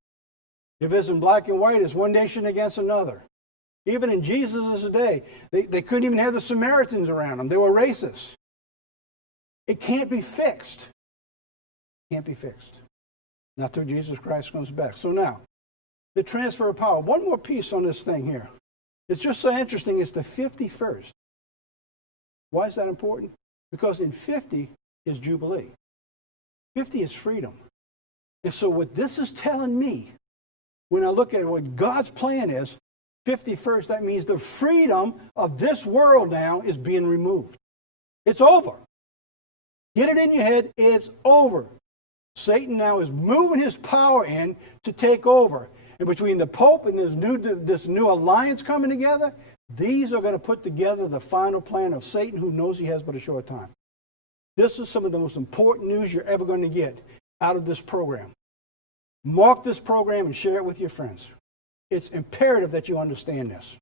If it's in black and white, it's one nation against another. Even in Jesus' day, they couldn't even have the Samaritans around them. They were racist. It can't be fixed. Can't be fixed. Not till Jesus Christ comes back. So now, the transfer of power. One more piece on this thing here. It's just so interesting. It's the 51st. Why is that important? Because in 50 is Jubilee. 50 is freedom. And so what this is telling me, when I look at what God's plan is, 51st, that means the freedom of this world now is being removed. It's over. Get it in your head, it's over. Satan now is moving his power in to take over. And between the Pope and this new alliance coming together, these are going to put together the final plan of Satan, who knows he has but a short time. This is some of the most important news you're ever going to get out of this program. Mark this program and share it with your friends. It's imperative that you understand this.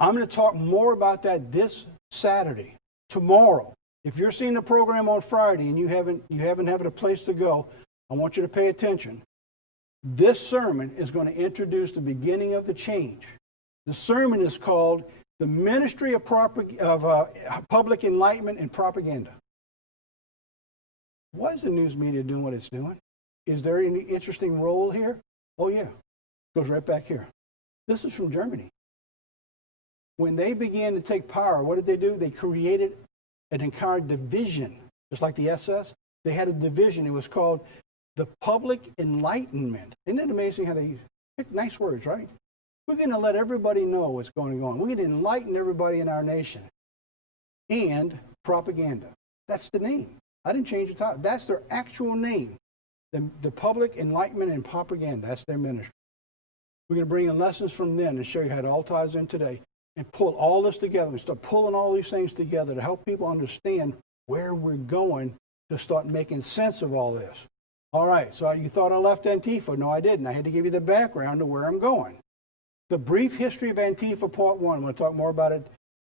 I'm going to talk more about that this Saturday, tomorrow. If you're seeing the program on Friday and you haven't had a place to go, I want you to pay attention. This sermon is going to introduce the beginning of the change. The sermon is called The Ministry of Public Enlightenment and Propaganda. Why is the news media doing what it's doing? Is there any interesting role here? Oh, yeah. It goes right back here. This is from Germany. When they began to take power, what did they do? They created an entire division, just like the SS. They had a division. It was called the Public Enlightenment. Isn't it amazing how they pick nice words, right? We're going to let everybody know what's going on. We're going to enlighten everybody in our nation. And propaganda. That's the name. I didn't change the title. That's their actual name. The Public Enlightenment and Propaganda. That's their ministry. We're going to bring in lessons from then and show you how it all ties in today and pull all this together. We start pulling all these things together to help people understand where we're going to start making sense of all this. All right, so you thought I left Antifa. No, I didn't. I had to give you the background to where I'm going. The brief history of Antifa, part one. I'm going to talk more about it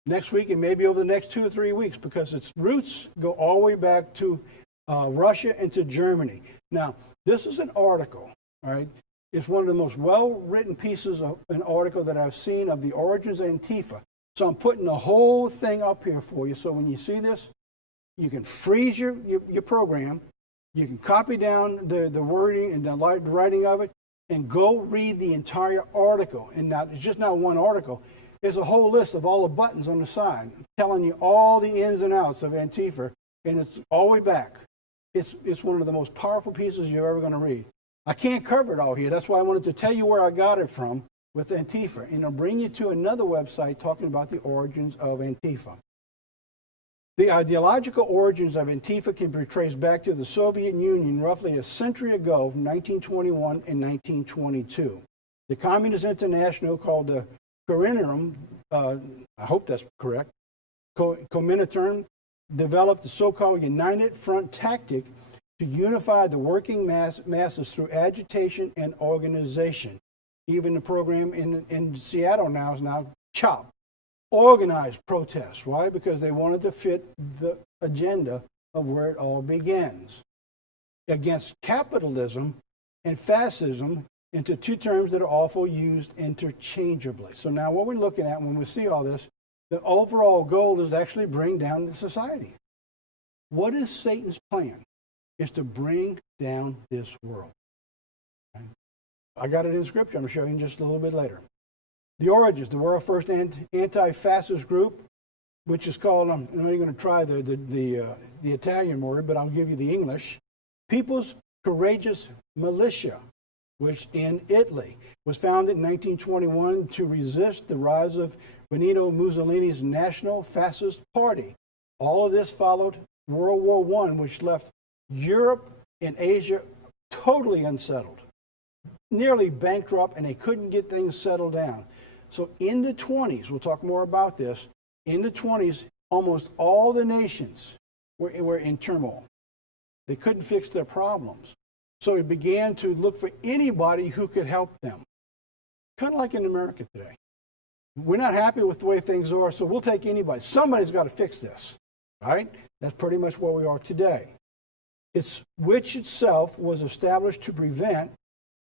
next week and maybe over the next 2 or 3 weeks because its roots go all the way back to Russia and to Germany. Now, this is an article, all right? It's one of the most well-written pieces of an article that I've seen of the origins of Antifa. So I'm putting the whole thing up here for you. So when you see this, you can freeze your program. You can copy down the wording and the writing of it and go read the entire article. And now, it's just not one article. It's a whole list of all the buttons on the side telling you all the ins and outs of Antifa, and it's all the way back. It's one of the most powerful pieces you're ever going to read. I can't cover it all here. That's why I wanted to tell you where I got it from with Antifa. And I'll bring you to another website talking about the origins of Antifa. The ideological origins of Antifa can be traced back to the Soviet Union roughly a century ago, from 1921 and 1922. The Communist International, called the Comintern, I hope that's correct, Comintern, developed the so-called United Front tactic to unify the working masses through agitation and organization. Even the program in Seattle now is now CHOP, organized protests. Why? Because they wanted to fit the agenda of where it all begins. Against capitalism and fascism, into two terms that are often used interchangeably. So now what we're looking at when we see all this, the overall goal is to actually bring down the society. What is Satan's plan? Is to bring down this world. Okay? I got it in scripture. I'm going to show you in just a little bit later. The origins, the world's first anti-fascist group, which is called, I'm not even going to try the Italian word, but I'll give you the English, People's Courageous Militia, which in Italy was founded in 1921 to resist the rise of Benito Mussolini's National Fascist Party. All of this followed World War I, which left Europe and Asia totally unsettled, nearly bankrupt, and they couldn't get things settled down. So in the 20s, we'll talk more about this, in the 20s, almost all the nations were in turmoil. They couldn't fix their problems. So it began to look for anybody who could help them. Kind of like in America today. We're not happy with the way things are, so we'll take anybody. Somebody's got to fix this, right? That's pretty much where we are today. Which itself was established to prevent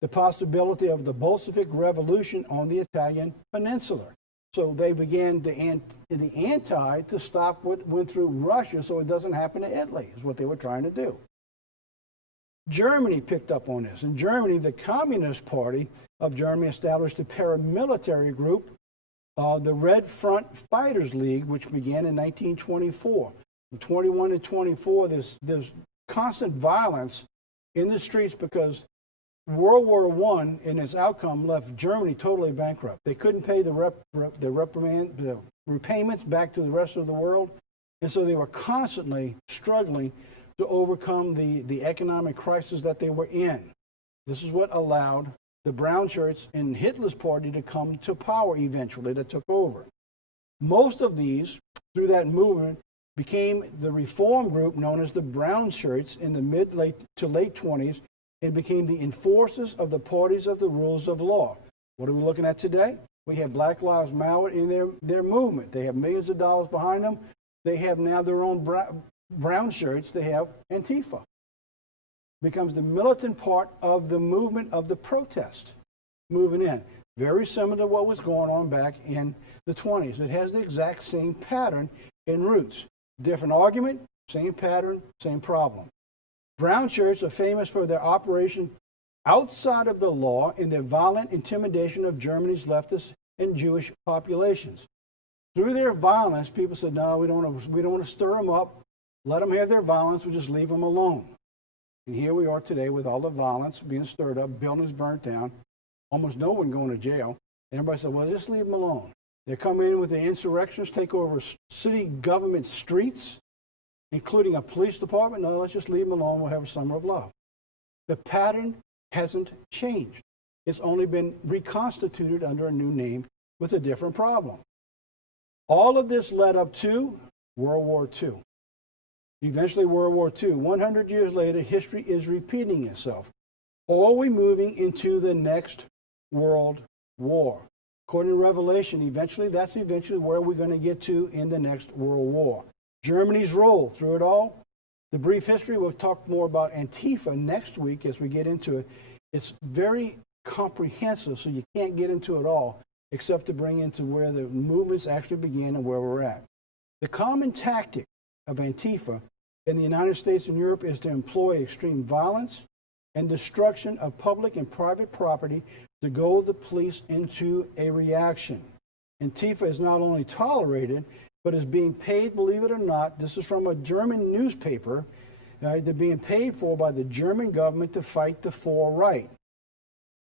the possibility of the Bolshevik Revolution on the Italian peninsula. So they began the anti to stop what went through Russia so it doesn't happen to Italy, is what they were trying to do. Germany picked up on this. In Germany, the Communist Party of Germany established a paramilitary group, the Red Front Fighters League, which began in 1924. From 21 to 24, there's constant violence in the streets because World War I and its outcome left Germany totally bankrupt. They couldn't pay the repayments back to the rest of the world, and so they were constantly struggling to overcome the economic crisis that they were in. This is what allowed the brown shirts in Hitler's party to come to power eventually, that took over. Most of these, through that movement, became the reform group known as the brown shirts in the mid to late 20s, and became the enforcers of the parties of the rules of law. What are we looking at today? We have Black Lives Matter in their movement. They have millions of dollars behind them. They have now their own brown shirts. They have Antifa. Becomes the militant part of the movement of the protest moving in. Very similar to what was going on back in the 20s. It has the exact same pattern and roots. Different argument, same pattern, same problem. Brown shirts are famous for their operation outside of the law in their violent intimidation of Germany's leftist and Jewish populations. Through their violence, people said, no, we don't want to stir them up. Let them have their violence. We'll just leave them alone. And here we are today with all the violence being stirred up, buildings burnt down, almost no one going to jail. And everybody said, well, just leave them alone. They come in with the insurrections, take over city government streets, including a police department. No, let's just leave them alone. We'll have a summer of love. The pattern hasn't changed. It's only been reconstituted under a new name with a different problem. All of this led up to World War II. Eventually, World War II. 100 years later, history is repeating itself. Are we moving into the next World War? According to Revelation, that's eventually where we're going to get to in the next World War. Germany's role through it all. The brief history, we'll talk more about Antifa next week as we get into it. It's very comprehensive, so you can't get into it all, except to bring into where the movements actually began and where we're at. The common tactic of Antifa in the United States and Europe is to employ extreme violence and destruction of public and private property to goad the police into a reaction. Antifa is not only tolerated, but is being paid, believe it or not, this is from a German newspaper, they're being paid for by the German government to fight the far right.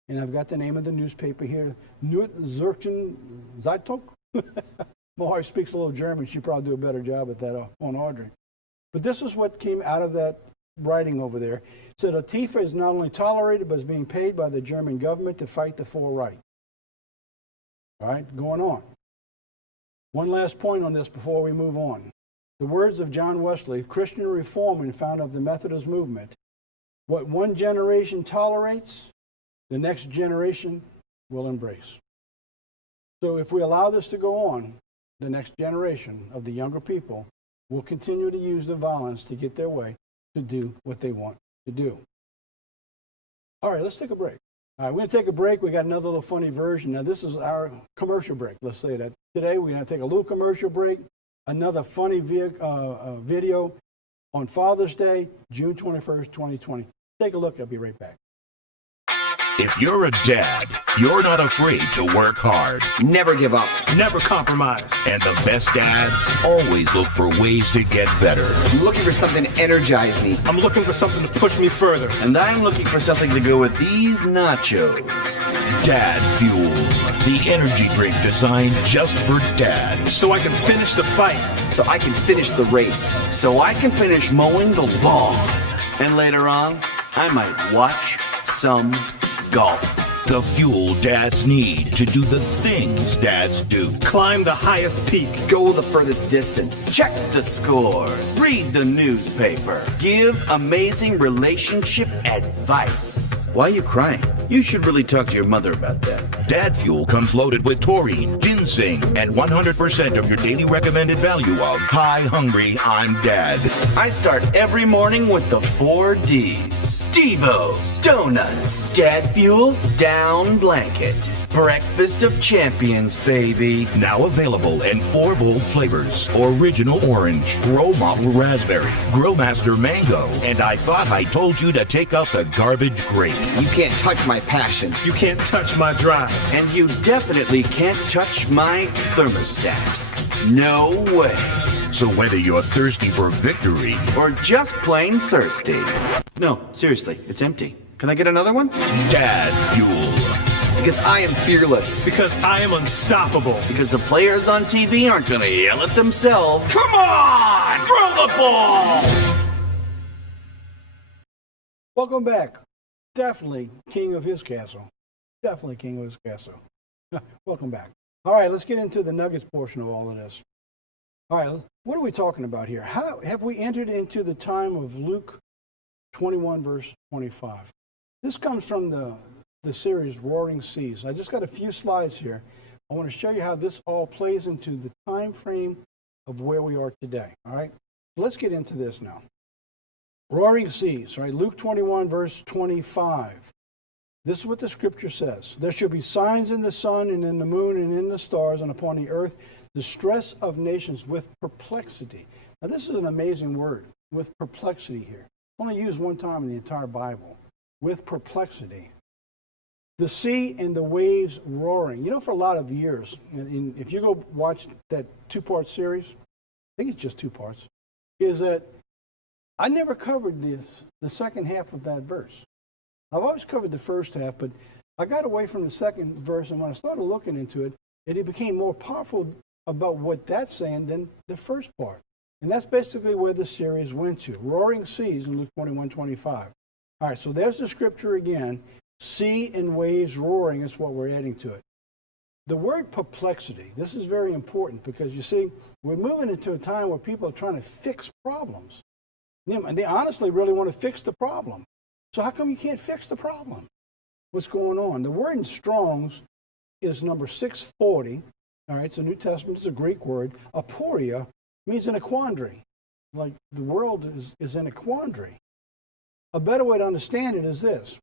And I've got the name of the newspaper here, Zürcher Zeitung. My wife speaks a little German. She'd probably do a better job at that on Audrey. But this is what came out of that writing over there. It said Antifa is not only tolerated, but is being paid by the German government to fight the far right. All right, going on. One last point on this before we move on. The words of John Wesley, Christian reformer and founder of the Methodist movement. What one generation tolerates, the next generation will embrace. So if we allow this to go on, the next generation of the younger people will continue to use the violence to get their way, to do what they want to do. All right, let's take a break. All right, we're going to take a break. We got another little funny version. Now, this is our commercial break. Let's say that. Today, we're going to take a little commercial break, another funny video on Father's Day, June 21st, 2020. Take a look. I'll be right back. If you're a dad, you're not afraid to work hard. Never give up. Never compromise. And the best dads always look for ways to get better. I'm looking for something to energize me. I'm looking for something to push me further. And I'm looking for something to go with these nachos. Dad Fuel, the energy drink designed just for dads. So I can finish the fight. So I can finish the race. So I can finish mowing the lawn. And later on, I might watch some golf. The fuel dads need to do the things dads do. Climb the highest peak. Go the furthest distance. Check the scores. Read the newspaper. Give amazing relationship advice. Why are you crying? You should really talk to your mother about that. Dad Fuel comes loaded with taurine, ginseng, and 100% of your daily recommended value of Hi Hungry, I'm Dad. I start every morning with the 4 Ds. Devos, donuts, Dad Fuel, down blanket. Breakfast of champions, baby. Now available in 4 bold flavors. Original orange, Grow Model raspberry, Grow Master mango, and I thought I told you to take out the garbage grape. You can't touch my passion. You can't touch my drive. And you definitely can't touch my thermostat. No way. So whether you're thirsty for victory Or just plain thirsty. No, seriously, it's empty. Can I get another one? Dad Fuel. Because I am fearless. Because I am unstoppable. Because the players on TV aren't gonna yell at themselves. Come on! Throw the ball! Welcome back. Definitely king of his castle. Definitely king of his castle. Welcome back. All right, let's get into the nuggets portion of all of this. All right, what are we talking about here? How have we entered into the time of Luke 21, verse 25? This comes from the series Roaring Seas. I just got a few slides here. I want to show you how this all plays into the time frame of where we are today. All right, let's get into this now. Roaring Seas, right? Luke 21, verse 25. This is what the scripture says. There shall be signs in the sun and in the moon and in the stars and upon the earth, distress of nations with perplexity. Now this is an amazing word, with perplexity here. Only used one time in the entire Bible. With perplexity. The sea and the waves roaring. You know, for a lot of years, and if you go watch that 2-part series, I think it's just 2 parts, is that I never covered the second half of that verse. I've always covered the first half, but I got away from the second verse, and when I started looking into it, it became more powerful about what that's saying than the first part. And that's basically where the series went to. Roaring seas in Luke 21:25. All right, so there's the scripture again. Sea and waves roaring is what we're adding to it. The word perplexity, this is very important because you see, we're moving into a time where people are trying to fix problems. And they honestly really want to fix the problem. So how come you can't fix the problem? What's going on? The word in Strong's is number 640. All right, it's a New Testament, it's a Greek word. Aporia means in a quandary. Like the world is in a quandary. A better way to understand it is this.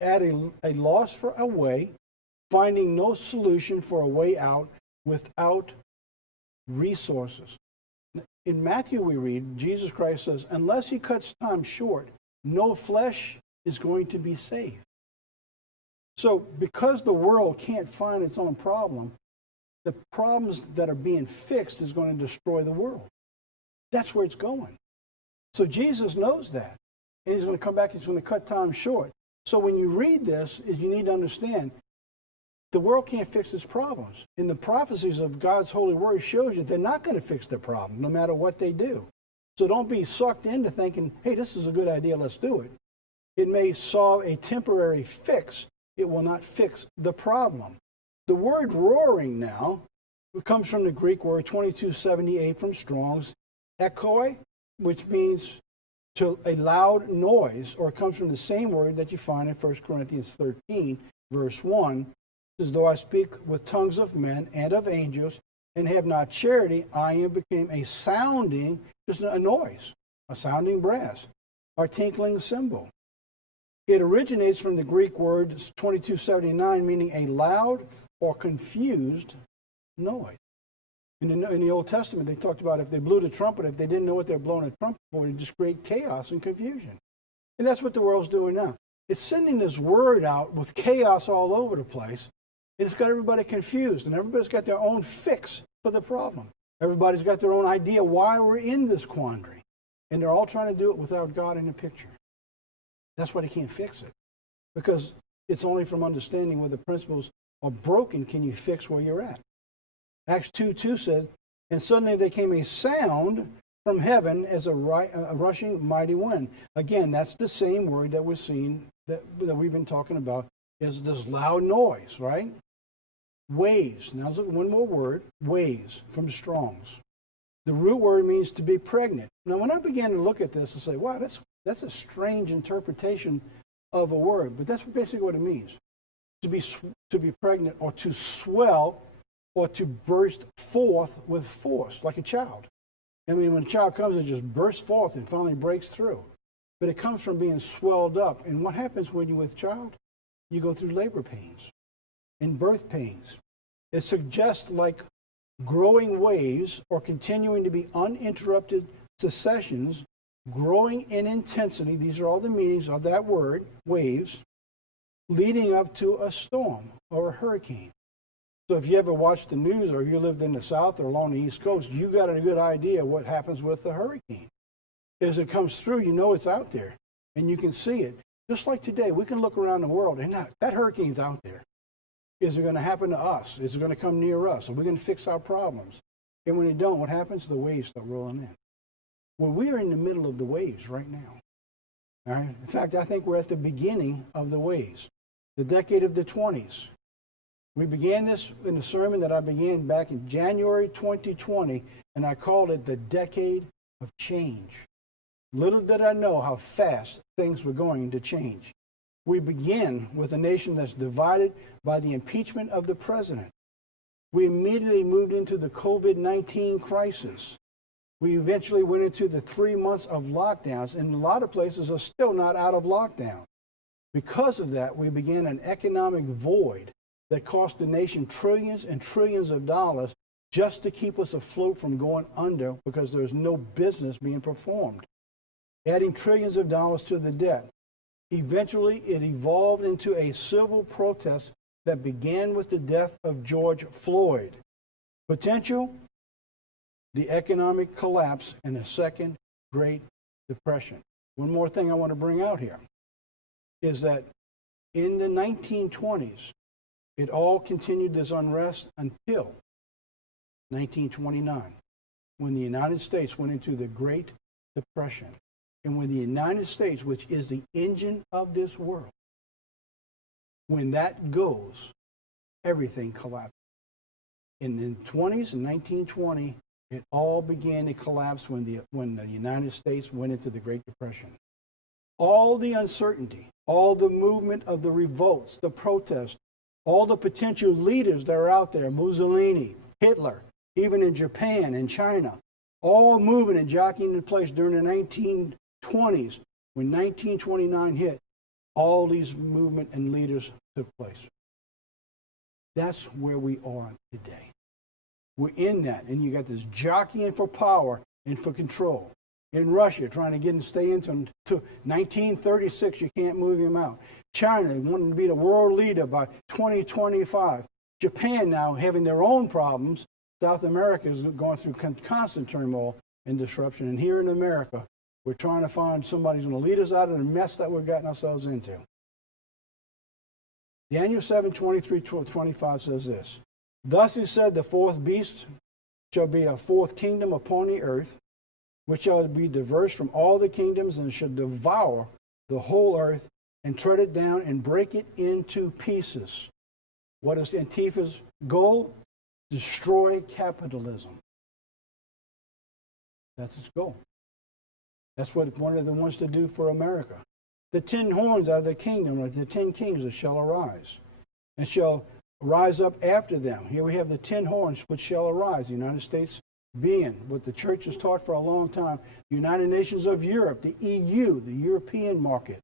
at a loss for a way, finding no solution for a way out without resources. In Matthew we read, Jesus Christ says, unless he cuts time short, no flesh is going to be saved. So because the world can't find its own problem, the problems that are being fixed is going to destroy the world. That's where it's going. So Jesus knows that. And he's going to come back, he's going to cut time short. So when you read this, you need to understand, the world can't fix its problems. And the prophecies of God's holy word shows you they're not going to fix their problem, no matter what they do. So don't be sucked into thinking, hey, this is a good idea, let's do it. It may solve a temporary fix. It will not fix the problem. The word roaring now comes from the Greek word 2278 from Strong's, ekoi, which means to a loud noise, or it comes from the same word that you find in 1 Corinthians 13, verse 1. It says, though I speak with tongues of men and of angels, and have not charity, I am became a sounding, just a noise, a sounding brass, or tinkling cymbal. It originates from the Greek word 2279, meaning a loud or confused noise. In the Old Testament, they talked about if they blew the trumpet, if they didn't know what they were blowing a trumpet for, it just create chaos and confusion. And that's what the world's doing now. It's sending this word out with chaos all over the place, and it's got everybody confused, and everybody's got their own fix for the problem. Everybody's got their own idea why we're in this quandary, and they're all trying to do it without God in the picture. That's why they can't fix it, because it's only from understanding where the principles are broken can you fix where you're at. Acts 2:2 said, and suddenly there came a sound from heaven as a rushing mighty wind. Again, that's the same word that we're seeing, that we've been talking about, is this loud noise, right? Waves. Now let's look at one more word, waves, from Strong's. The root word means to be pregnant. Now when I began to look at this and say, wow, that's a strange interpretation of a word, but that's basically what it means. To be pregnant, or to swell, or to burst forth with force, like a child. I mean, when a child comes, it just bursts forth and finally breaks through. But it comes from being swelled up. And what happens when you're with a child? You go through labor pains and birth pains. It suggests like growing waves, or continuing to be uninterrupted successions, growing in intensity. These are all the meanings of that word, waves, leading up to a storm or a hurricane. So if you ever watched the news, or you lived in the South or along the East Coast, you got a good idea what happens with the hurricane. As it comes through, you know it's out there, and you can see it. Just like today, we can look around the world, and that hurricane's out there. Is it going to happen to us? Is it going to come near us? Are we going to fix our problems? And when it don't, what happens? The waves start rolling in. Well, we are in the middle of the waves right now. All right? In fact, I think we're at the beginning of the waves. The decade of the 20s. We began this in a sermon that I began back in January 2020, and I called it the decade of change. Little did I know how fast things were going to change. We begin with a nation that's divided by the impeachment of the president. We immediately moved into the COVID-19 crisis. We eventually went into the 3 months of lockdowns, and a lot of places are still not out of lockdown. Because of that, we began an economic void that cost the nation trillions and trillions of dollars just to keep us afloat from going under, because there's no business being performed. Adding trillions of dollars to the debt. Eventually, it evolved into a civil protest that began with the death of George Floyd. Potential, the economic collapse and the second Great Depression. One more thing I want to bring out here is that in the 1920s, it all continued this unrest until 1929, when the United States went into the Great Depression. And when the United States, which is the engine of this world, when that goes, everything collapses. In the 20s, in 1920, it all began to collapse when the United States went into the Great Depression. All the uncertainty, all the movement of the revolts, the protests, all the potential leaders that are out there, Mussolini, Hitler, even in Japan and China, all moving and jockeying in place during the 1920s. When 1929 hit, all these movement and leaders took place. That's where we are today. We're in that, and you got this jockeying for power and for control. In Russia, trying to get and stay into 1936, you can't move him out. China wanting to be the world leader by 2025. Japan now having their own problems. South America is going through constant turmoil and disruption. And here in America, we're trying to find somebody who's going to lead us out of the mess that we've gotten ourselves into. Daniel 7:23-25 says this. Thus he said, the fourth beast shall be a fourth kingdom upon the earth, which shall be diverse from all the kingdoms, and shall devour the whole earth, and tread it down, and break it into pieces. What is Antifa's goal? Destroy capitalism. That's its goal. That's what one of them wants to do for America. The 10 horns are the kingdom, like the 10 kings that shall arise, and shall rise up after them. Here we have the 10 horns which shall arise. The United States being what the church has taught for a long time. The United Nations of Europe, the EU, the European market.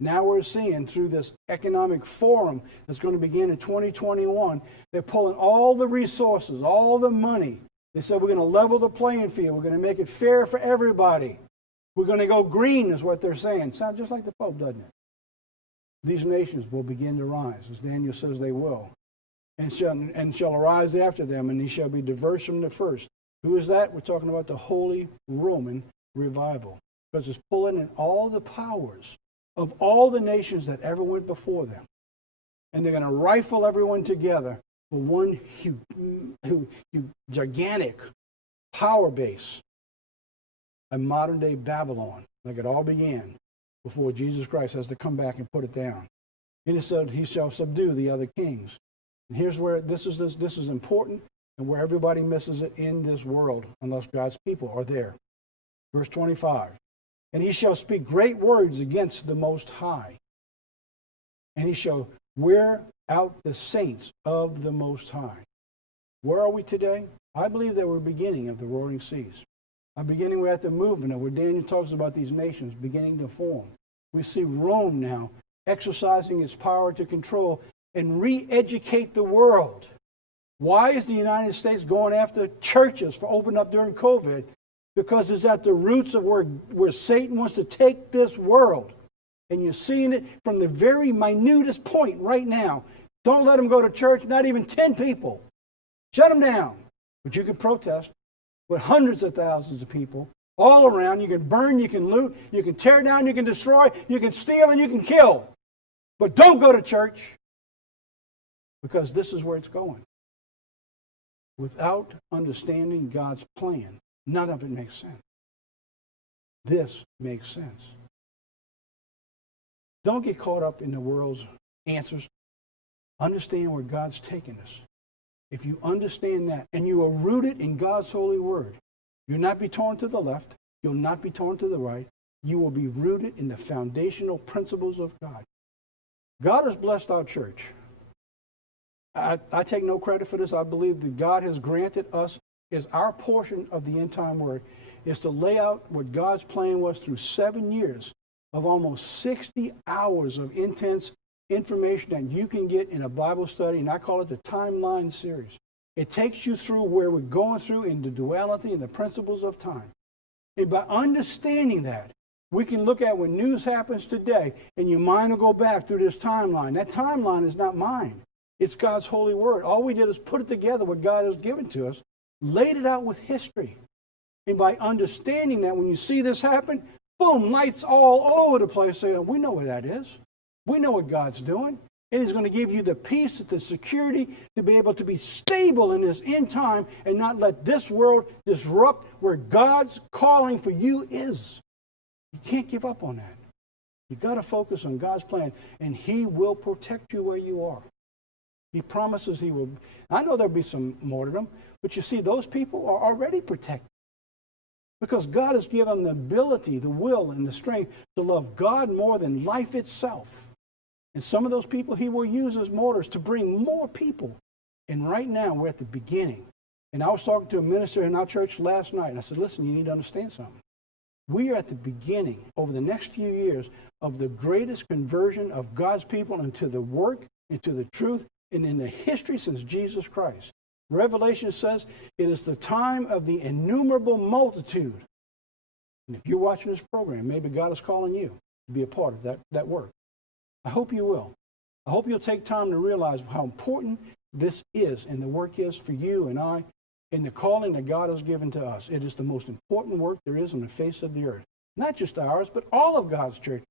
Now we're seeing through this economic forum that's going to begin in 2021, they're pulling all the resources, all the money. They said we're going to level the playing field. We're going to make it fair for everybody. We're going to go green is what they're saying. Sounds just like the Pope, doesn't it? These nations will begin to rise, as Daniel says they will, and shall arise after them, and he shall be diverse from the first. Who is that? We're talking about the Holy Roman Revival, because it's pulling in all the powers of all the nations that ever went before them. And they're going to rifle everyone together for one gigantic power base, a modern-day Babylon, like it all began before Jesus Christ has to come back and put it down. And it said, he shall subdue the other kings. And here's where this is important, and where everybody misses it in this world, unless God's people are there. Verse 25. And he shall speak great words against the Most High, and he shall wear out the saints of the Most High. Where are we today? I believe that we're beginning of the roaring seas. I'm beginning, we're at the movement of where Daniel talks about these nations beginning to form. We see Rome now exercising its power to control and re-educate the world. Why is the United States going after churches for opening up during COVID? Because it's at the roots of where Satan wants to take this world. And you're seeing it from the very minutest point right now. Don't let them go to church, not even 10 people. Shut them down. But you can protest with hundreds of thousands of people all around. You can burn, you can loot, you can tear down, you can destroy, you can steal, and you can kill. But don't go to church, because this is where it's going. Without understanding God's plan, none of it makes sense. This makes sense. Don't get caught up in the world's answers. Understand where God's taking us. If you understand that, and you are rooted in God's holy word, you'll not be torn to the left, you'll not be torn to the right. You will be rooted in the foundational principles of God. God has blessed our church. I take no credit for this. I believe that God has granted us, is our portion of the end time word, is to lay out what God's plan was through 7 years of almost 60 hours of intense information that you can get in a Bible study, and I call it the Timeline series. It takes you through where we're going through in the duality and the principles of time. And by understanding that, we can look at when news happens today, and your mind will go back through this timeline. That timeline is not mine. It's God's holy word. All we did is put it together, what God has given to us, laid it out with history. And by understanding that, when you see this happen, boom, lights all over the place saying, we know what that is. We know what God's doing. It is going to give you the peace, the security to be able to be stable in this end time and not let this world disrupt where God's calling for you is. You can't give up on that. You've got to focus on God's plan, and he will protect you where you are. He promises he will. I know there'll be some martyrdom, but you see, those people are already protected. Because God has given them the ability, the will, and the strength to love God more than life itself. And some of those people he will use as martyrs to bring more people. And right now, we're at the beginning. And I was talking to a minister in our church last night, and I said, listen, you need to understand something. We are at the beginning, over the next few years, of the greatest conversion of God's people into the work, into the truth, and in the history since Jesus Christ. Revelation says it is the time of the innumerable multitude. And if you're watching this program, maybe God is calling you to be a part of that work. I hope you will. I hope you'll take time to realize how important this is and the work is for you and I and the calling that God has given to us. It is the most important work there is on the face of the earth. Not just ours, but all of God's churches.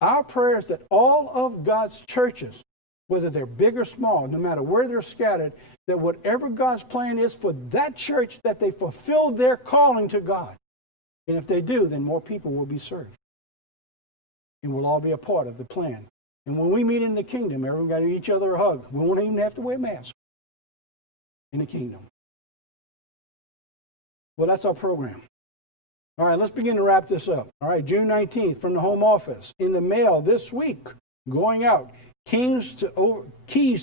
Our prayer is that all of God's churches, whether they're big or small, no matter where they're scattered, that whatever God's plan is for that church, that they fulfill their calling to God. And if they do, then more people will be served. And we'll all be a part of the plan. And when we meet in the kingdom, everyone got to give each other a hug. We won't even have to wear masks in the kingdom. Well, that's our program. All right, let's begin to wrap this up. All right, June 19th from the Home Office. In the mail this week, going out, Keys to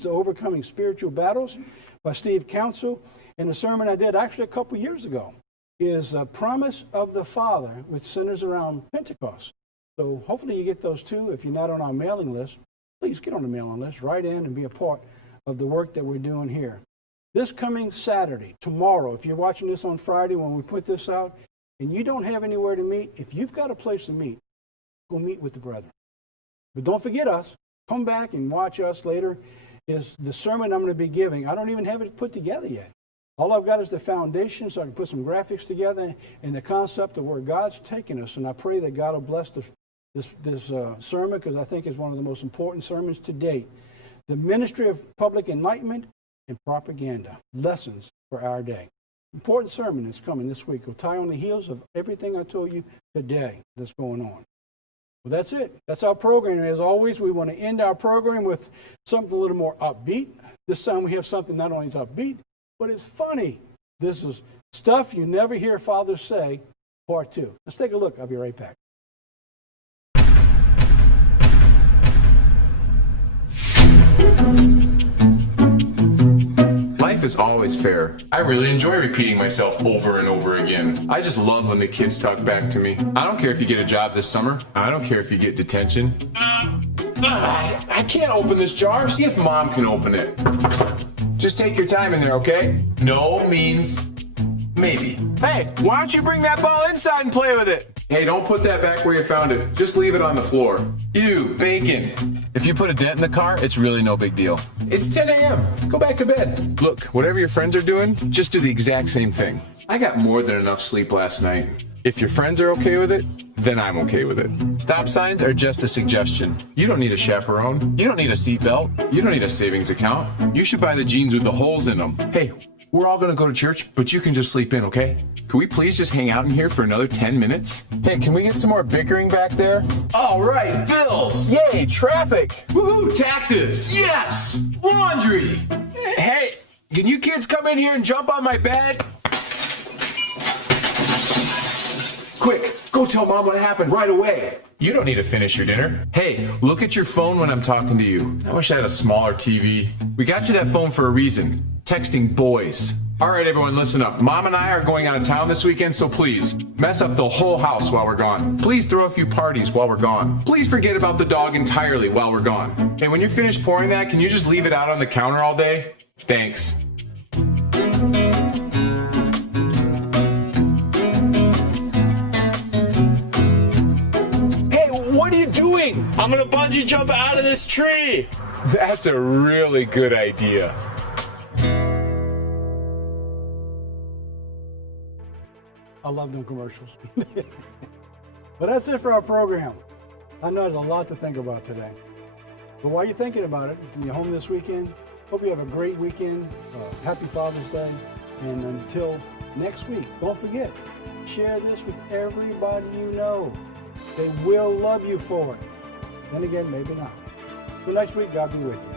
Overcoming Spiritual Battles by Steve Council. And the sermon I did actually a couple years ago is a Promise of the Father, which centers around Pentecost. So hopefully you get those too. If you're not on our mailing list, please get on the mailing list, write in and be a part of the work that we're doing here. This coming Saturday, tomorrow, if you're watching this on Friday when we put this out, and you don't have anywhere to meet, if you've got a place to meet, go meet with the brethren. But don't forget us. Come back and watch us later. Is the sermon I'm going to be giving. I don't even have it put together yet. All I've got is the foundation so I can put some graphics together and the concept of where God's taking us. And I pray that God will bless this sermon, because I think it's one of the most important sermons to date. The Ministry of Public Enlightenment and Propaganda, Lessons for Our Day. Important sermon that's coming this week. Will tie on the heels of everything I told you today that's going on. Well, that's it. That's our program. And as always, we want to end our program with something a little more upbeat. This time we have something not only is upbeat, but it's funny. This is Stuff You Never Hear Fathers Say, Part 2. Let's take a look. I'll be right back. Life is always fair. I really enjoy repeating myself over and over again. I just love when the kids talk back to me. I don't care if you get a job this summer. I don't care if you get detention. I can't open this jar. See if Mom can open it. Just take your time in there, okay? No means maybe. Hey, why don't you bring that ball inside and play with it? Hey, don't put that back where you found it. Just leave it on the floor. Ew, bacon. If you put a dent in the car, it's really no big deal. It's 10 a.m. Go back to bed. Look, whatever your friends are doing, just do the exact same thing. I got more than enough sleep last night. If your friends are okay with it, then I'm okay with it. Stop signs are just a suggestion. You don't need a chaperone. You don't need a seatbelt. You don't need a savings account. You should buy the jeans with the holes in them. Hey, we're all gonna go to church, but you can just sleep in, okay? Can we please just hang out in here for another 10 minutes? Hey, can we get some more bickering back there? All right, bills. Yay, traffic. Woohoo, taxes. Yes. Laundry. Hey, can you kids come in here and jump on my bed? Quick, go tell Mom what happened right away. You don't need to finish your dinner. Hey, look at your phone when I'm talking to you. I wish I had a smaller TV. We got you that phone for a reason. Texting boys. All right, everyone, listen up. Mom and I are going out of town this weekend, so please, mess up the whole house while we're gone. Please throw a few parties while we're gone. Please forget about the dog entirely while we're gone. Hey, when you're finished pouring that, can you just leave it out on the counter all day? Thanks. What are you doing? I'm gonna bungee jump out of this tree. That's a really good idea. I love them commercials. But that's it for our program. I know there's a lot to think about today. But while you're thinking about it, when you're home this weekend, hope you have a great weekend. Happy Father's Day. And until next week, don't forget, share this with everybody you know. They will love you for it. Then again, maybe not. Till next week, God be with you.